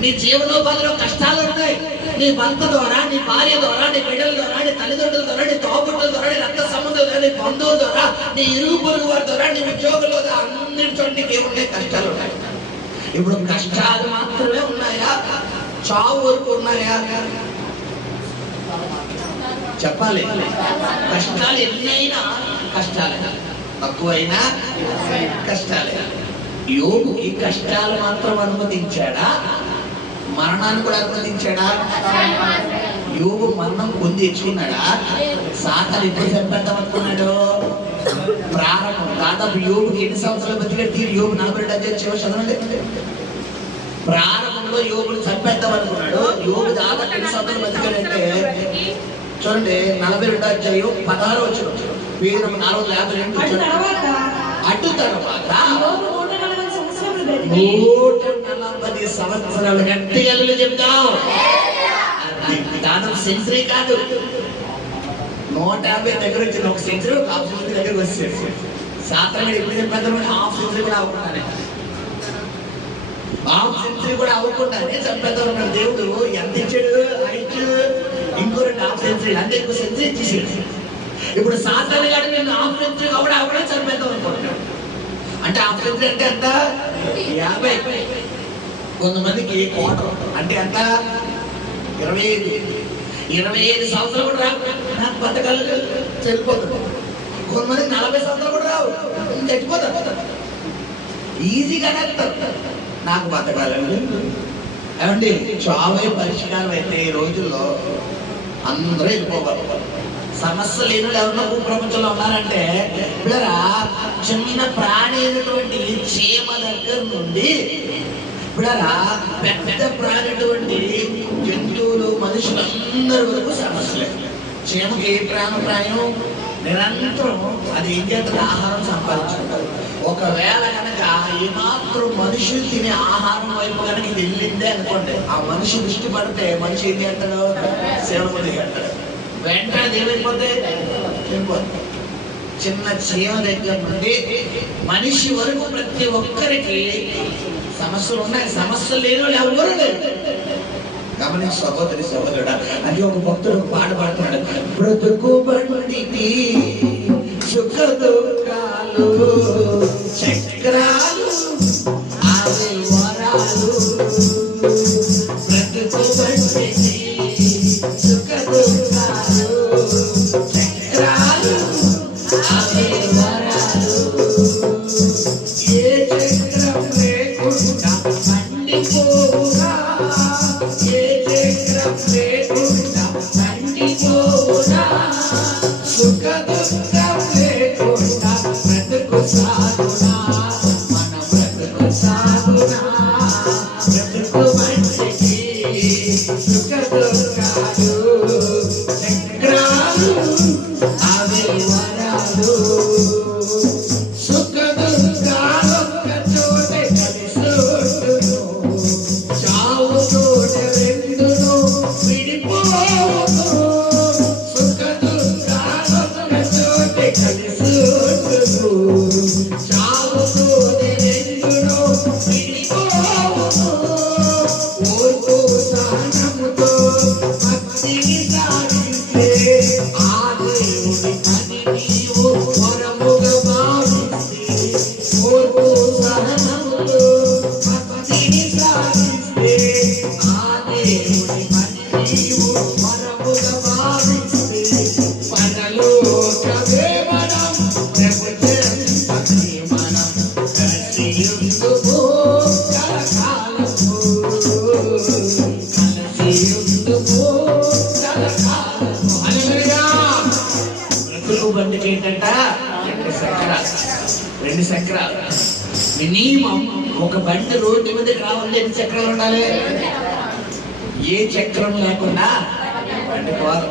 నీ జీవనోపాధిలో కష్టాలు ఉన్నాయి, నీ భర్త ద్వారా, నీ భార్య ద్వారా, నీ బిడ్డల ద్వారా, నీ తల్లిదండ్రుల ద్వారా, నీ తోబుట్టుల ద్వారా, నీ రక్త సంబంధుల ద్వారా, నీ బంధువుల ద్వారా, నీ ఇరుగు పొరుగు వారి ద్వారా, నీ ఉద్యోగంలో అన్నిటి చోట నీకు ఏమున్నాయి? కష్టాలు ఉన్నాయి. ఇప్పుడు కష్టాలు మాత్రమే ఉన్నాయా, చావు వరకు ఉన్నాయా? చెప్పాలి. కష్టాలు ఎన్నైనా కష్టాలే, తక్కువైనా కష్టాలే. యోగుకి కష్టాలు మాత్రం అనుమతించాడా, మరణాన్ని కూడా అనుమతించాడా? యోగు మరణం పొంది తెచ్చుకున్నాడా? సాతాను ఎప్పుడు చంపేద్దాం అనుకున్నాడు? ప్రారంభం. దాదాపు యోగుకి ఎన్ని సంవత్సరాలు బతికాడు? యోగు 42 అధ్యాయం చదవండి. ప్రారంభంలో యోగుడు చంపేద్దాం అనుకున్నాడు. యోగు దాదాపు ఎన్ని సంవత్సరాలు బతికాడంటే చూడండి, 42 అధ్యాయం 16 వచ్చిన పేరు 452. అటు తర్వాత 140 సంవత్సరాలు గట్టిగా చెప్తాం. దాదాపు సెంచరీ కాదు, 150 దగ్గర వచ్చింది. ఒక సెంచరీ, ఒక హాఫ్ సెంచరీ దగ్గరకు వచ్చేది. శాస్త్రం ఎప్పుడు చెప్పేద్దాం, హాఫ్ సెంచరీ కూడా అవ్వకుండానే చంపేద్దాం ఉన్నాడు. దేవుడు ఎంత ఇచ్చాడు? హైట్ ఇంకో 2 హాఫ్ సెంచరీ, అంటే ఇంకో సెంచరీ ఇచ్చేసాడు. ఇప్పుడు శాస్త్రాలు కాదు, నేను హాఫ్ సెంచరీ అవడా చంపేద్దాం అనుకుంటున్నాడు. అంటే హాఫ్ సెంచరీ అంటే ఎంత? 50. కొంతమందికి క్వార్టర్ అంటే ఎంత? 25 సంవత్సరాలు కూడా రావు, నాకు బతకాలు చనిపోతాడు. కొంతమందికి 40 సంవత్సరాలు కూడా రావు, చచ్చిపోతారు. ఈజీగా నాకు బతకాలండి. ఏమండి, చావే పరిష్కారం అయితే ఈ రోజుల్లో అందరూ వెళ్ళిపోవాలి. సమస్య లేని ఎవరినో భూప్రపంచంలో ఉన్నారంటే పిల్లరా, చిన్న ప్రాణి అయినటువంటి చీమ దగ్గర నుండి పిల్లరా పెద్ద ప్రాణి అయినటువంటి జంతువులు, మనుషులందరి వరకు సమస్యలే. చీమకి ఏ ప్రాణం నిరంతరం అది ఏం చేస్తుంది? ఆహారం సంపాదించుకుంటారు. ఒకవేళ కనుక ఏమాత్రం మనుషులు తినే ఆహారం వైపు కనుక ఇది వెళ్ళిందే అనుకోండి, ఆ మనిషి దృష్టి పడితే మనిషి ఏం చేస్తాడు? సేవకుడి అంటాడు. వెంటనే ఏమైపోతే చిన్న చీమ దగ్గర నుండి మనిషి వరకు ప్రతి ఒక్కరికి సమస్యలు ఉన్నాయి. సమస్యలు లేని వాళ్ళు ఎవరు లేరు. గమనించి సహోదరి సహోదరుడా, అది ఒక భక్తుడు పాట పాడుతున్నాడు. బ్రతుకు బండికి సుఖ దుఃఖాలు చక్రాలు అవి వరాలు. బ్రతుకు బండికి సుఖ దుఃఖాలు చక్రాలు అవి వరాలు. ఏ చక్రం లేకుండా పండిపోగా, ఏ చక్రం లేకుండా పండిపోగా, సుఖ దుఃఖం లేకుండా బ్రతుకు సాగునా, మన బ్రతుకు సాగునా. బ్రతుకు మంచికి సుఖ దుఃఖాలు చక్రాలు అవి వరాలు. సుఖ దుఃఖాలు ఒక్క చోటే కలిసొట్టును, చావు తోటే రెండును విడిపోవును. సుఖ దుఃఖాలు ఒక్క చోటే కలిసొట్టును, చావు తోటే రెండును విడిపోవును. ఓర్పు సహనముతో భక్తిని సాగిస్తే ఆ దేవుడి పని నీవు వరముగా భావిస్తే. ఓర్పు సహనముతో భక్తిని సాగిస్తే ఆ దేవుడి పని నీవు వరముగా భావిస్తే. పరలోకమే మనం ప్రభుత్వం మనం కలిసియుందుము కలకాలము, కలిసియుందుము కలకాలము. హల్లెలూయా. బ్రతుకు బండికి ఏంటంట? 2 చక్రాలు. మినిమం ఒక బండి రోడ్డు మీదకి రావాలంటే ఎన్ని చక్రాలు ఉండాలి? ఏ చక్రం లేకుండా బండి పోవాలి.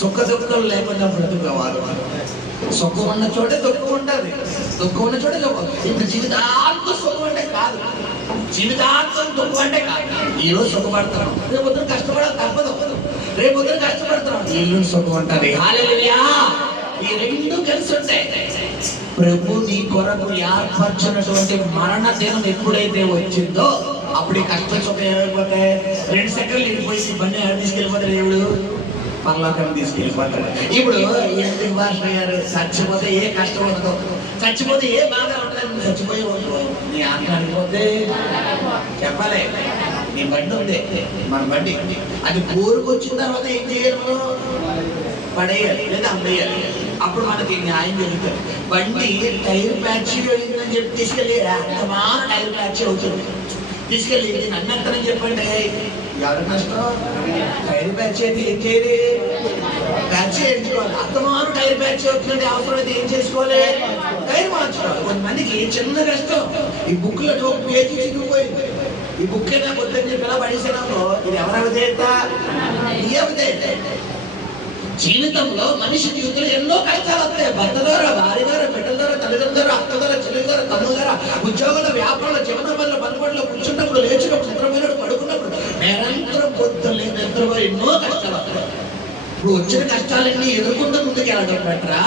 సుఖ దుఃఖాలు లేకుండా బ్రతుకోవాలి. సుఖం ఉన్న చోట దుఃఖం ఉంటుంది, దుఃఖం ఉన్న చోట సుఖం. ఇప్పుడు జీవితాంతం సుఖం అంటే కాదు, జీవితాంతం దుఃఖం అంటే కాదు. ఈరోజు సుఖపడతాం, రేపు పొద్దున కష్టపడాలి తప్పదు. రేపు పొద్దున కష్టపడతాం, ఇల్లు సుఖం ఉంటుంది. హల్లెలూయా. ఈ రెండు కలిసి ఉంటాయి. ప్రభు నీ కొరకు ఏర్పరచినటువంటి మరణ దినం ఎప్పుడైతే వచ్చిందో అప్పుడు ఈ కష్టం సుఖం ఏమైపోతాయి? 2 సెకండ్లు వెళ్ళిపోయి బండి తీసుకెళ్ళిపోతాడు దేవుడు, పరలోకం తీసుకెళ్ళిపోతాడు. ఇప్పుడు ఎందుకు భాష గారు చచ్చిపోతే ఏ కష్టం ఉండదు, చచ్చిపోతే ఏ బాధ ఉండదు. చచ్చిపోయి ఉండదు, నీ ఆత్మ అనిపోతే చెప్పాలి. నీ బండి ఉంది, మన బండి, అది కోరుకు వచ్చిన తర్వాత ఏం చేయాలి? మనం పడేయాలి లేదా అమ్మేయాలి. అప్పుడు మనకి న్యాయం జరుగుతుంది. బండి టైర్ ప్యాచ్ వెళ్ళిందని చెప్పి తీసుకెళ్ళి అంతమాన టైర్ ప్యాచ్ అవుతుంది. తీసుకెళ్ళి నేను అన్నట్టని చెప్పండి, ఎవరి నష్టం? టైర్ ప్యాచ్ అయితే ఏం చేయాలి? ప్యాచ్ చేయించుకోవాలి. అత్తమారు టైర్ ప్యాచ్ అవుతుంది, అవసరమైతే ఏం చేసుకోవాలి, టైర్ మార్చుకోవాలి. కొంతమందికి చిన్న కష్టం, ఈ బుక్ లో ఒక పేజీ చిరిగిపోయింది, ఈ బుక్ అయినా పొద్దున్న చెప్పి ఎలా పడేసినామో, ఇది ఎవరి అవిధేయత? ఈ అవిధేయత. జీవితంలో మనిషి జీవితంలో ఎన్నో కష్టాలు వస్తాయి. భర్త ద్వారా, భార్య ద్వారా, బిడ్డల ద్వారా, తల్లిదండ్రుల ద్వారా, అక్క ద్వారా, చెల్లి ద్వారా, తమ్ముల ద్వారా, ఉద్యోగంలో, వ్యాపారంలో, జీవనోపాధిలో, పనుబడిలో, కూర్చున్నప్పుడు, లేచినప్పుడు, నిద్రపోయినప్పుడు, పడుకున్నప్పుడు, నిరంతరం పొద్దున్న నిద్రపో ఎన్నో కష్టాలు వస్తాయి. ఇప్పుడు వచ్చిన కష్టాలన్నీ ఎదుర్కొంటూ ముందుకు వెళ్ళడం బెటరా?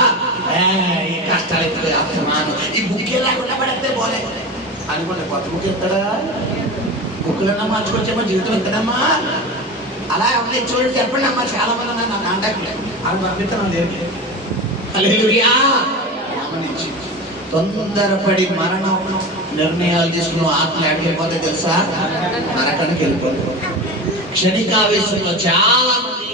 ఈ కష్టాలు ఎత్తుకు వేస్తున్నాను, ఈ బుక్ లేకుండా పడితే పోలే అనుకోండి. కొత్త బుక్ ఇస్తాడా? బుక్లన్నా మార్చుకొచ్చేమో, జీవితం ఇస్తాడమ్మా. అలా ఎవరైనా చూడండి, చెప్పండి అమ్మా. చాలా మంది నా కాంటాక్ట్ లేదు, అది పంపిస్తాను లేదు. హల్లెలూయా. గమనించి తొందరపడి మరణం నిర్ణయాలు తీసుకున్న ఆత్మ ఎక్కడిపోతే తెలుసా? నరకానికి వెళ్ళిపోతుంది. క్షణికావేశంలో చాలా మంది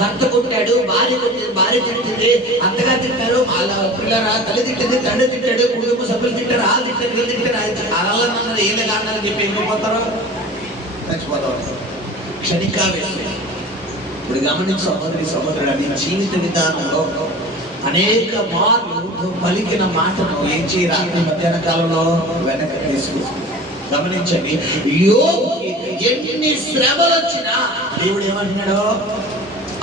భర్త కొట్టాడు, భార్య కొట్టింది, భార్య తిట్టింది, అత్తగా తిట్టారు, వాళ్ళ పిల్లల తల్లి తిట్టింది, తండ్రి తిట్టాడు, కుటుంబ సభ్యులు తిట్టారు, ఆ తిట్టారు, వీళ్ళు తిట్టారు, అలా ఏళ్ళ కారణాలు చెప్పి వెళ్ళిపోతారో చచ్చిపోతారు. క్షణికావేశం. ఇప్పుడు గమనించి సహోదరి సహోదరుడు, నీ జీవిత విధానంలో అనేక మార్లు నువ్వు పలికిన మాటను ఏం చేయరాత్రి మధ్యాహ్న కాలంలో వెనక తీసుకు. గమనించండి, యోబుకి ఎన్ని శ్రమలు వచ్చినా దేవుడు ఏమంటున్నాడు?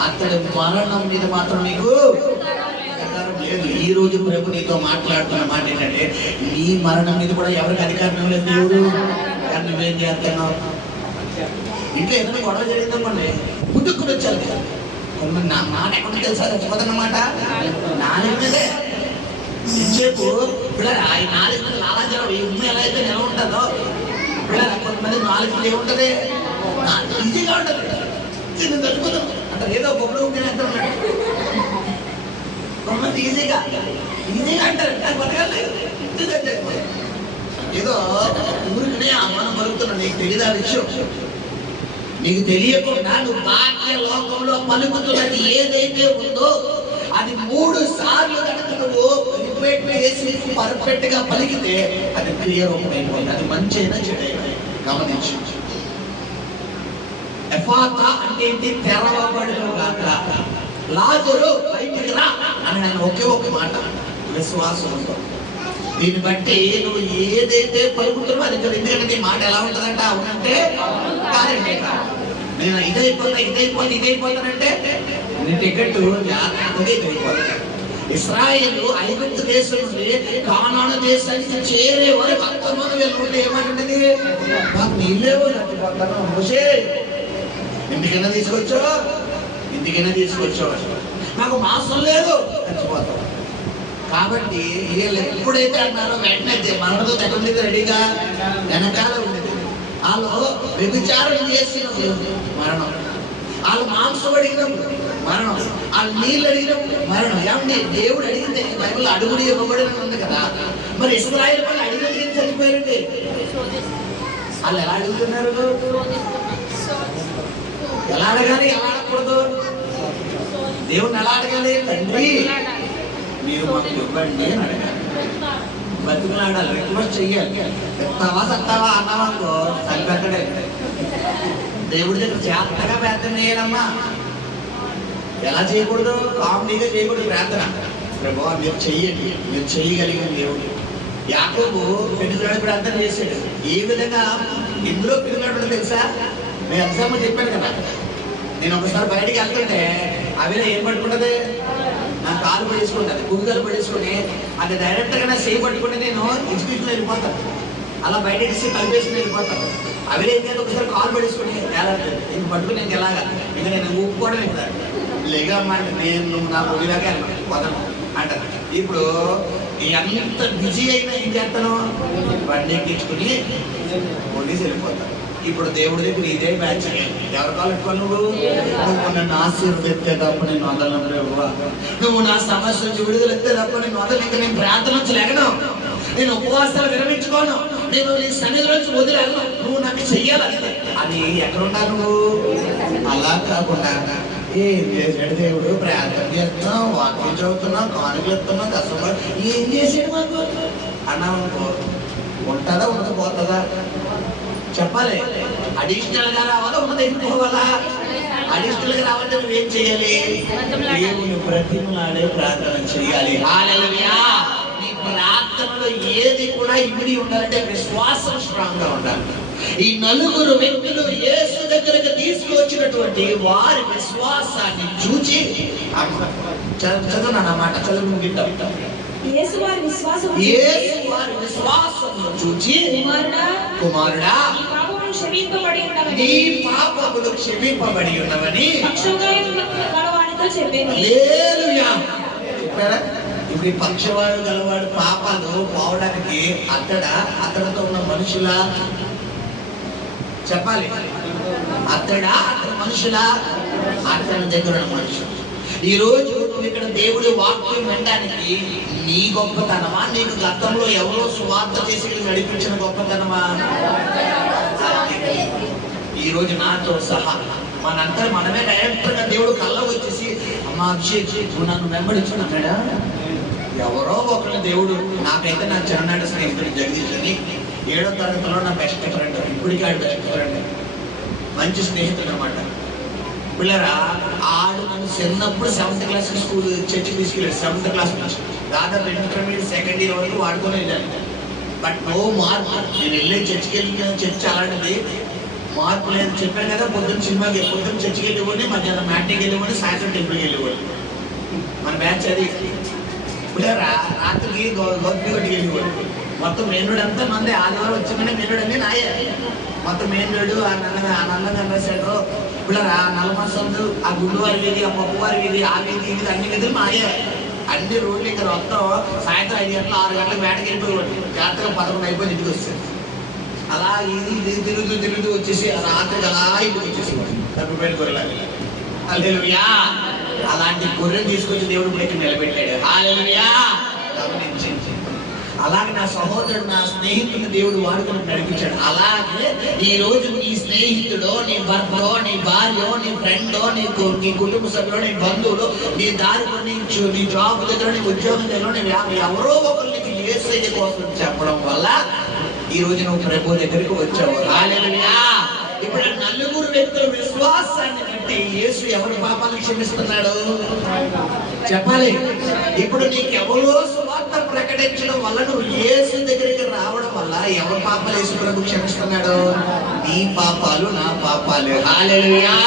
అతడి మరణం మీద మాత్రం నీకు అధికారం లేదు. ఈ రోజు ప్రభు నీతో మాట్లాడుతున్న మాట ఏంటంటే, నీ మరణం మీద కూడా ఎవరికి అధికారం లేదు దేవుడు. కానీ నువ్వేం చేస్తున్నావు? ఇంట్లో ఏదైనా గొడవ జరిగిందనుకోండి, పుట్టుకుని వచ్చారు. నా మాట ఎక్కడ తెలుసా? చచ్చిపోతున్నమాట నాలుగు మీదే ఇచ్చేపు పిల్లలు. ఆ నాలుగు మీద లాలాజలం ఈ ఉమ్మ ఎలా అయితే నిలవ ఉంటుందో, పిల్లలు కొంతమంది నాలుగు మీద ఏముంటది, ఈజీగా ఉంటుంది. నేను చచ్చిపోతాను అంటారు, ఏదో బొమ్మలు ఉంటే ఎంత ఉన్నాడు. కొంతమంది ఈజీగా అంటారు, నాకు బతకాలేదు. ఏదో ఊరికనే మనం బతుకుతున్నాం. నీకు తెలియదు ఆ విషయం. నీకు తెలియకుండా నువ్వు బాహ్య లోకంలో పలుకుతున్నది ఏదైతే ఉందో అది 3 సార్లు కనుక నువ్వు రిపీట్ చేసి పర్ఫెక్ట్ గా పలికితే అది క్రియ రూపమైపోతుంది. అది మంచి అయినా చెడైనా. గమనించు, ఎఫాతా అంటే ఏంటి? తెరవబడును గాక. లాజరు బయటికి రా అని ఆయన ఒకే ఒక మాట, విశ్వాసంతో. దీన్ని బట్టి నువ్వు ఏదైతే పలుకుతున్నావో అది ఎందుకంటే నీ మాట ఎలా ఉంటుందంట? అవునంటే నేను ఇదైపోతానంటే నీ టికెట్ జాగ్రత్తగా ఇదైపోతాను. ఇశ్రాయేలు ఐగుప్తు దేశం నుండి కానాను దేశానికి చేరే వరకు 19,000 ఏమంటుంది? నాకు నీళ్ళేవో చచ్చిపోతాను. మోషే ఇంటికైనా తీసుకొచ్చో నాకు మాసం లేదు, చచ్చిపోతాను. కాబట్టి వీళ్ళు ఎప్పుడైతే అన్నారో వెంటనే మనతో దగ్గర రెడీగా వెనకాల ఉండేది. వాళ్ళు వ్యభిచారం చేసినప్పుడు మరణం, వాళ్ళు మాంసం అడిగినప్పుడు మరణం, వాళ్ళు నీళ్ళు అడిగినప్పుడు మరణం. ఏమండి దేవుడు అడిగితే బైబిల్ అడుగుడు ఇవ్వబడిన ఉంది కదా. మరి ఇశ్రాయేలు వాళ్ళు అడిగినట్టు ఏం చనిపోయారండి? వాళ్ళు ఎలా అడుగుతున్నారు? ఎలా అడగాలి, ఎలా అడగకూడదు? దేవుడిని ఎలా అడగాలి? తండ్రి మీరు మాకు ఇవ్వండి అని అడగాలి. బతుకులాడాలి, రిక్వెస్ట్ చెయ్యాలి. ఎత్తావా సత్తావా అన్నావనుకో చనిపెట్టడే. దేవుడి దగ్గర జాగ్రత్తగా ప్రార్థన చేయాలమ్మా. ఎలా చేయకూడదు? కామెడీగా చేయకూడదు ప్రార్థన. ప్రభు మీరు చెయ్యండి, మీరు చెయ్యగలిగిన దేవుడు. యాకోబు పెట్టుకులాడి ప్రార్థన చేశాడు. ఏ విధంగా ఇందులో పెట్టుకులాడు తెలుసా? నేను ఎగ్జాంపుల్ చెప్పాను కదా. నేను ఒకసారి బయటికి వెళ్తుంటే అవిలో ఏం పట్టుకుంటుంది? నా కాలు పడేసుకుంటుంది, కుదుగలు పడేసుకుని అది డైరెక్ట్గా నా సేమ్ పట్టుకుంటే నేను ఇన్స్టిట్యూషన్లో వెళ్ళిపోతాను. అలా బయట కలిపేసుకుని వెళ్ళిపోతాను. అవిలో ఏంటంటే ఒకసారి కాలు పడేసుకుని ఎలాంటి నేను పట్టుకుని నేను ఎలాగా ఇంకా నేను ఊపుకోవడం ఇంకా లేగమ్మాట నేను నా పొడిలాగా పోతాను అంటారు. ఇప్పుడు ఎంత బిజీ అయినా ఏం చేస్తాను? బండి ఎక్కించుకుని పోలీసు వెళ్ళిపోతాను. ఇప్పుడు దేవుడి దగ్గర ఇదే బ్యాచ్. ఎవరి కాలు ఎక్కువాలి? నువ్వు నన్ను ఆశీర్వదిస్తే తప్ప నేను వదలను ప్రభువా. నువ్వు నా సమస్య నుంచి విడుదల ఎత్తే తప్ప నేను వదలను. ఇంకా నేను ప్రార్థన నుంచి లేగను, నేను ఉపవాసాలు విరమించుకోను, నేను నీ సన్నిధి నుంచి వదిలేను. నువ్వు నాకు చెయ్యాలంటే అని ఎక్కడ ఉంటాను నువ్వు? అలా కాకుండా ఏం చేశాడు దేవుడు? ప్రార్థన చేస్తున్నాం, వాక్యం చదువుతున్నాం, కానుకలు ఇస్తున్నాం, కష్టపడి ఏం చేసాడు మాకు అన్నామనుకో, ఉంటుందా ఉండకపోతుందా? చెప్పాలి. అడిషనల్ గా రావాలా, ఉన్నది ఎన్నుకోవాలా? అడిషనల్ గా రావాలంటే నువ్వేం చేయాలి? దేవుని బ్రతిమలాడే ప్రార్థన చేయాలి. హల్లెలూయా. నీ ప్రార్థనలో ఏది కూడా ఇమిడి ఉండాలంటే విశ్వాసం స్ట్రాంగ్ గా ఉండాలి. ఈ నలుగురు వ్యక్తులు యేసు దగ్గరకు తీసుకొచ్చినటువంటి వారి విశ్వాసాన్ని చూచి చదవనమాట చదువు ముగిద్దాం. యేసు వారి విశ్వాసము చూచి కుమారుడా నీ పాపములు క్షమింపబడి ఉన్నవని గలవాడితో చెప్పాను. హల్లెలూయా. ఇప్పుడు ఈ పక్షవాడు గలవాడు పాపాలు పోవడానికి అతడితో ఉన్న మనుషుల చెప్పాలి. అతడి మనుషుల అతని దగ్గర ఉన్న మనుషులు. ఈ రోజు నువ్వు ఇక్కడ దేవుడి వాక్యం వినడానికి నీ గొప్పతనమా, నీకు గతంలో ఎవరో సువార్త చేసి నడిపించిన గొప్పతనమా? ఈ రోజు నాతో సహా మనంతా మనమే డైరెక్ట్ గా దేవుడు కళ్ళ వచ్చేసి అమ్మ అభిషేక్ నువ్వు నన్ను వెంబడించు అన్నాడా? ఎవరో ఒకళ్ళు దేవుడు. నాకైతే నా చిన్ననాటి స్నేహితుడు జగదీష్ అని 7వ తరగతిలో నా బెస్ట్ ఫ్రెండ్, ఇప్పటికీ ఆడు బెస్ట్ ఫ్రెండ్, మంచి స్నేహితుడు అనమాట. పిల్లరా ఆడు నన్ను చిన్నప్పుడు 7th క్లాస్ స్కూల్ చర్చి తీసుకెళ్ళాడు. 7th క్లాస్ నుంచి దాదాపు ఇంటర్మీడియట్ 2nd ఇయర్ వరకు వాడుతూనే వెళ్ళాను. బట్ నో మార్పు. నేను వెళ్ళే చర్చికి వెళ్ళిన చర్చ్ అలాంటిది, మార్పు లేదు. చెప్పాను కదా, పొద్దున్న సినిమాకి పొద్దున్న చర్చికి వెళ్ళిపోయి, మధ్యాహ్నం మ్యాట్కి వెళ్ళిపోయి, సాయంత్రం టెంపుల్కి వెళ్ళిపోయి. మన బ్యాచ్ అది. పిల్లరా రాత్రికి గౌతమి గట్టికి వెళ్ళిపోయి. మొత్తం మెయిన్ రోడ్ అంతా మంది. ఆదివారం వచ్చిందంటే మెయిన్ రోడ్ అన్నీ నాయే. మొత్తం మెయిన్ రోడ్డు ఆ నల్లగండ్ర సైడ్ పిల్లరా నల్లమసందు, ఆ గుండు వారి వీధి, ఆ పప్పు వారి వీధి, ఆ వీధి ఇది అన్ని వీధులు మాయే. అన్ని రోడ్లు ఇక్కడ మొత్తం సాయంత్రం 5 గంటలు 6 గంటలకు వేటకి వెళ్ళిపోయి జాతర 11 అయిపోయి ఇంటికి వచ్చేది. అలా ఇది తిరుగుతూ వచ్చేసి రాత్రికి అలా ఇంటికి వచ్చేసేవాడు తప్పిపోయిన గొర్రెలాగా. హల్లెలూయా. అలాంటి గొర్రెను తీసుకొచ్చి దేవుడు ఇప్పుడు ఇక్కడ నిలబెట్టాడు. హల్లెలూయా. గమనించి అలాగే నా సహోదరుడు, నా స్నేహితుడు దేవుడు వాడుకుని నడిపించాడు. అలాగే ఈ రోజు నీ స్నేహితుడో, నీ భర్తో, నీ భార్యో, నీ ఫ్రెండో, నీ కుటుంబ సభ్యులో, నీ బంధువులు, నీ దారిలో, నీ జాబ్ దగ్గర, నీ ఉద్యోగం దగ్గర ఎవరో ఒకరు నీకు యేసయ్య కోసం చెప్పడం వల్ల ఈ రోజు నువ్వు ప్రభు దగ్గరికి వచ్చావు. హల్లెలూయా. ఇప్పుడు నలుగురు వ్యక్తుల విశ్వాసాన్ని బట్టి యేసు ఎవరి పాపాలను క్షమిస్తున్నాడు చెప్పాలి. ఇప్పుడు నీకు ఎవరో సువార్త ప్రకటించడం వల్ల నువ్వు యేసు దగ్గరికి రావడం వల్ల ఎవరి పాపాలు యేసు ప్రభు క్షమిస్తున్నాడు? నీ పాపాలు, నా పాపాలు. హల్లెలూయా.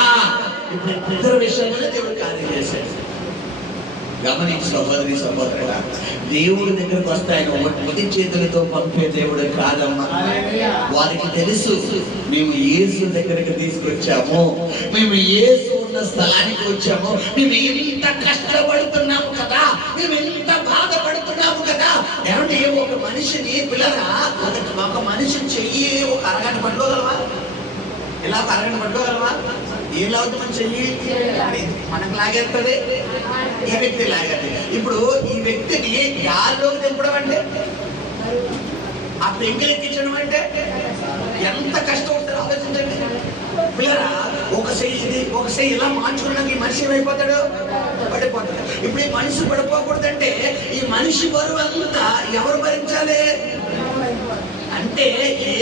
ఇప్పుడు ఇద్దరు విషయంలో దేవుడు కార్యం చేశాడు. గమనించి సహోదరి సహోదరుడా, దేవుడి దగ్గరకు వస్తే ఆయన ఒట్టి చేతులతో పంపే దేవుడు కాదమ్మా. వారికి తెలుసు మేము యేసు దగ్గరికి తీసుకొచ్చాము, మేము యేసు ఉన్న స్థలానికి వచ్చాము, మేము ఎంత కష్టపడుతున్నాము కదా, మేము ఎంత బాధపడుతున్నాము కదా. ఏమంటే ఒక మనిషిని పిల్లరా, ఒక మనిషిని చెయ్యి ఒక అరగంట పట్టుకోగలవా? ఇలా ఒక అరగంట పట్టుకోగలవా? ఏం లాగుతామని చెయ్యి మనకు లాగేస్తుంది, ఈ వ్యక్తి లాగండి. ఇప్పుడు ఈ వ్యక్తిని గాల్లోకి దింపడం అంటే, ఆ పెంకులు ఎక్కించడం అంటే ఎంత కష్టం ఉంటుందో ఆలోచించండి పిల్లరా. ఒక చెయ్యి ఇలా మార్చుకోవడానికి ఈ మనిషి ఏమైపోతాడు? పడిపోతాడు. ఇప్పుడు ఈ మనిషి పడిపోకూడదంటే ఈ మనిషి బరువు అంతా ఎవరు భరించాలి? అంటే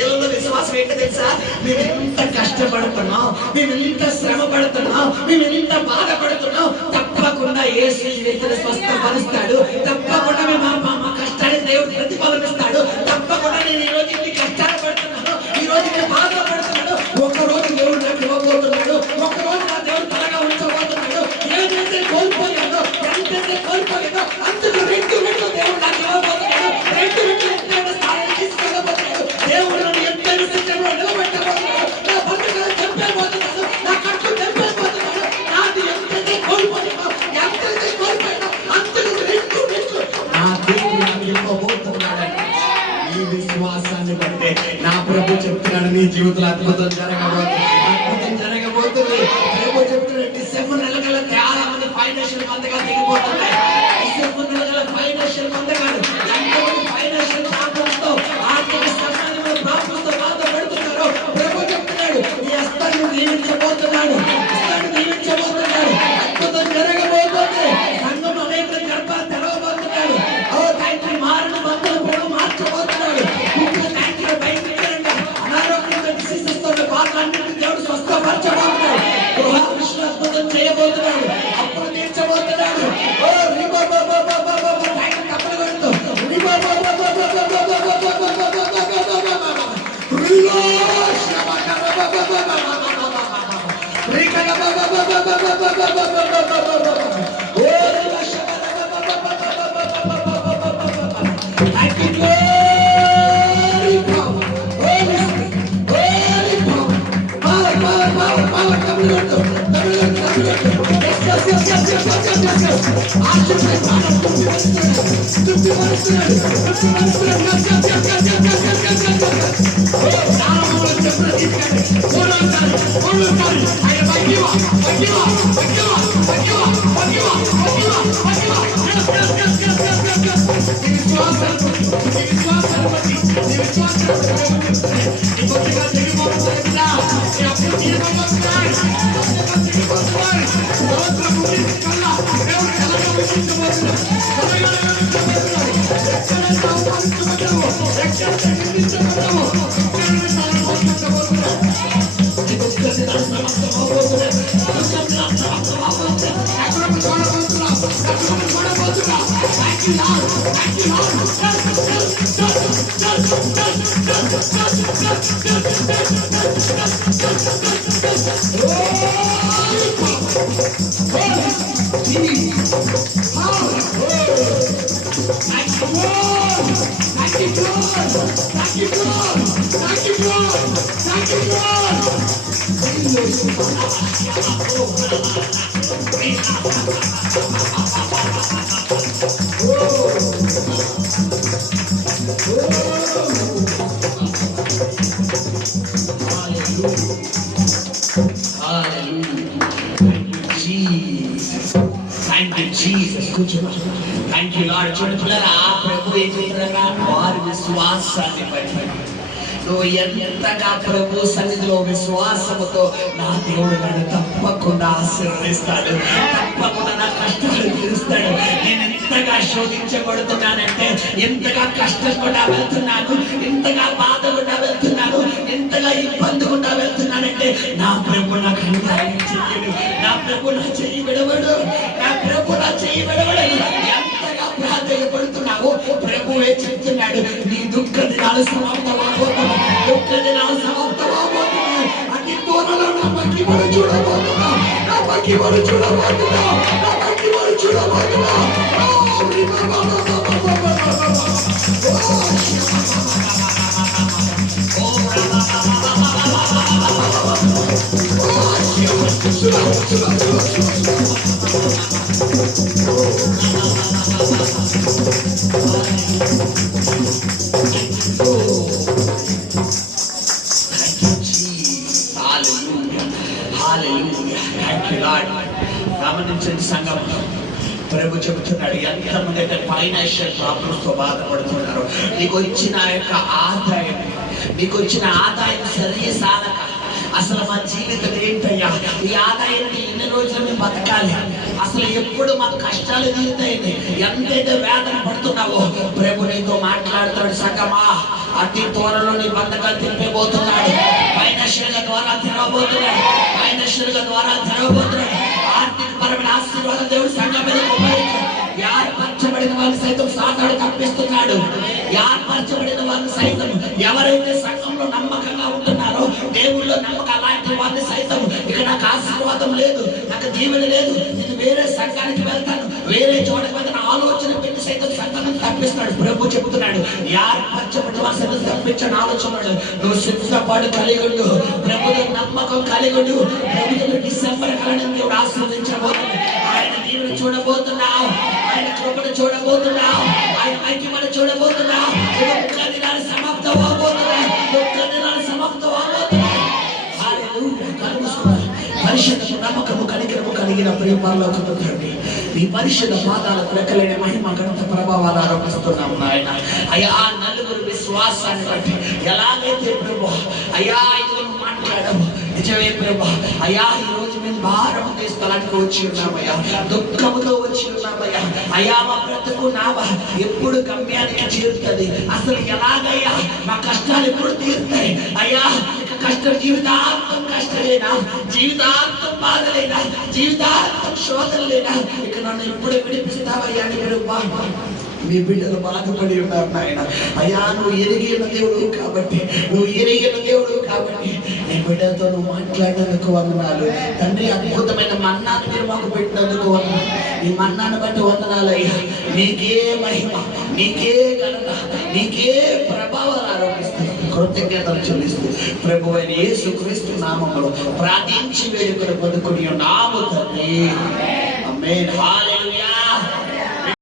ఏళ్ళలో విశ్వాసం ఏంటో తెలుసా? మేము ఎంత కష్టపడుతున్నాం, మేము ఎంత శ్రమ పడుతున్నాం, మేము ఎంత బాధపడుతున్నాం, తప్పకుండా యేసు ఈ వ్యక్తిని స్వస్థపరుస్తాడు, తప్పకుండా మా కష్టాన్ని దేవుడు ప్రతిఫలమిస్తాడు, తప్పకుండా నేను ఈ రోజు ఇన్ని కష్టాలు పడుతున్నాను, ఈ రోజు నేను బాధపడుతున్నాను, ఒకరోజు దేవుడు నాకు ఇవ్వబోతున్నాడు, ఒకరోజు నా దేవుడు త్వరగా ఉంచబోతున్నాడు. ఏదైతే కోల్పోయాడో, ఎంతైతే కోల్పోయాడో అందుకు 2 రెట్లు దేవుడు నాకు ఇవ్వబోతున్నాడు. 2 రెట్లు స్థాయిని తీసుకెళ్ళబోతున్నాడు. దేవుడు నన్ను ఎంతైనా శిక్షలో నిలబెట్టబోతున్నాడు. నా బతుకులను చంపేయబోతున్నాడు, నా కట్టు చంపేయబోతున్నాడు. నాది ఎంతైతే కోల్పోయాడో, అంతకు 2 రెట్లు నా దేవుడు నాకు ఇవ్వబోతున్నాడు. ఈ విశ్వాసాన్ని బట్టే నా ప్రభు చెప్తున్నాడు, నీ జీవితంలో అద్భుతం జరగబోతుంది, అద్భుతం జరగబోతుంది. ప్రభు చెప్తున్నాడు, డిసెంబర్ నెలగల చాలా మంది ఫైనాన్షియల్ మందగా దిగిపోతున్నాయి. డిసెంబర్ నెలగల ఫైనాన్షియల్ మందగాడు ఎంతమంది ఫైనాన్షియల్ ప్రాబ్లమ్స్తో, ఆర్థిక ప్రాబ్లమ్స్తో బాధపడుతున్నారు. ప్రభు చెప్తున్నాడు, ఈ హస్తాన్ని దీవించబోతున్నాడు, హస్తాన్ని దీవించబోతున్నాడు, అద్భుతం జరగబోతుంది. సంఘం అనేక గర్భాలు తెరవబోతున్నాడు. తండ్రి మారిన బంధువులు కూడా మార్చబోతున్నాడు. బయట అనారోగ్యంతో డిసీజెస్తో బాధలన్నింటినీ దేవుడు Thank you, Lord. చూడపిల్లరా ప్రభు ఏం చేస్తున్నారా? వారి విశ్వాసాన్ని బట్టి నువ్వు ఎంతగా ప్రభు సన్నిధిలో విశ్వాసముతో నా దేవుడు నన్ను తప్పకుండా ఆశీర్వదిస్తాడు, తప్పకుండా నా కష్టాలు తీరుస్తాడు. నేను ఎంతగా శోధించబడుతున్నానంటే, ఎంతగా కష్టపడా వెళ్తున్నాను, ఎంతగా బాధకుండా వెళ్తున్నాను, ఎంతగా ఇబ్బంది గుండా వెళ్తున్నానంటే నా ప్రభు నాకు అన్యాయం చేయడు, నా ప్రభు నా చెయ్యి విడవడు, నా ప్రభు నా చెయ్యి విడవడు. ఎంతగా ప్రాధాన్యపడుతున్నావో ప్రభువే చెప్తున్నాడు, నీ దుఃఖ దినాలు సమాప్తమవుతున్నాయి, దుఃఖ దినాలు సమాప్తమవుతున్నాయి. అతి త్వరలో నా మహిమను చూడబోతున్నా, నా మహిమను చూడబోతున్నా, నా మహిమను చూడబోతున్నా. గమనించండి సంఘం, ప్రభు చెబుతున్నాడు, ఎంతమంది అయితే ఫైనాన్షియల్ ప్రాబ్లమ్స్ తో బాధపడుతున్నారు, నీకు వచ్చిన యొక్క ఆదాయం, నీకు వచ్చిన ఆదాయం సరి సాలక అసలు మా జీవితం ఏంటయ్యా, ఈ ఆదాయాన్ని ఎన్ని రోజులు మేము బతకాలి, అసలు ఎప్పుడు మాకు కష్టాలు తీరుతాయని ఎంతైతే వేదన పడుతున్నావో ప్రభు నీతో మాట్లాడుతాడు. సంగమా, అతి త్వరలో నీ బంధకాలు తిప్పబోతున్నాడు, ఫైనాన్షియల్ గా ద్వారా తిరగబోతున్నాడు, ఫైనాన్షియల్ గా ద్వారా తిరగబోతున్నాడు. ఆర్థిక పరమైన ఆశీర్వాదం దేవుడు సంఘం మీద ఏర్పరచబడిన వారిని సైతం సాతాను తప్పిస్తున్నాడు. ఏర్పరచబడిన వారిని సైతం, ఎవరైతే సంఘంలో నమ్మకంగా ఉంటున్నారో, దేవుళ్ళో నమ్మకం అలాంటి వారిని సైతం, ఇక నాకు ఆశీర్వాదం లేదు, నాకు దీవెన లేదు, నేను వేరే సంఘానికి వెళ్తాను, వేరే చోటకి వెళ్తాను ఆలోచన పెట్టి సైతం సంఘాన్ని తప్పిస్తున్నాడు. ప్రభు చెబుతున్నాడు, ఏర్పరచబడిన వారిని సైతం తప్పించని ఆలోచన. నువ్వు సిద్ధపాటు కలిగి ఉండు, ప్రభుత్వ నమ్మకం కలిగి ఉండు. ప్రభుత్వం డిసెంబర్ కాలం దేవుడు ఆశీర్వదించబోతుంది. ఆయన దీవెన చూడబోతున్నావు, ఆయన కృపను చూడబోతున్నావు, ఆయన మహిమను చూడబోతున్నావు. దుఃఖ దినాలు సమాప్తం అవబోతున్నాయి, దుఃఖ దినాలు సమాప్తం అవబోతున్నాయి. పరిశుద్ధ నమ్మకము కనికరము కలిగిన ప్రియపరలోకపు తండ్రి, నీ పరిశుద్ధ పాదాలకు లెక్కలేని మహిమ ఘనత ప్రభావాలు ఆరోపిస్తున్నాము నాయన. అయ్యా, నలుగురు విశ్వాసాన్ని బట్టి ఎలాగైతే ప్రభు అయ్యా ఇదిగో మాట్లాడము, నిజమే ప్రభు అయ్యా, ఈ రోజు మేము భారత స్థలానికి వచ్చి ఉన్నామయ్యా, దుఃఖముతో వచ్చి ఉన్నామయ్యా. అయ్యా, మా బ్రతుకు నావా ఎప్పుడు గమ్యానికి చేరుతుంది, అసలు ఎలాగయ్యా మా కష్టాలు ఎప్పుడు తీరుతాయి అయ్యా? కష్టం జీవితాంతం కష్టలేనా, జీవితాంతం బాధలేనా, జీవితాంతం శోధన లేనా, ఇక నన్ను ఎప్పుడు విడిపిస్తావయ్యా అని మీరు మీ బిడ్డలు బాధపడి ఉన్నారు నాయన. అయ్యా నువ్వు ఎరిగిన దేవుడు కాబట్టి, నువ్వు ఎరిగిన దేవుడు కాబట్టి నీ బిడ్డలతో నువ్వు మాట్లాడినందుకు వందనాలు తండ్రి. అద్భుతమైన మన్నాను మీరు మాకు పెట్టినందుకు వందనాలు. ఈ మన్నాను బట్టి వందనాలు అయ్యా. నీకే మహిమ, నీకే ఘనత, నీకే ప్రభావాలు ఆరోపిస్తూ కృతజ్ఞతలు చెల్లిస్తూ ప్రభు అయిన యేసుక్రీస్తు నామములో ప్రార్థించి వేడుకలు పొందుకుని ఉన్నాము తండ్రి. ఆమేన్. హల్లెలూయా.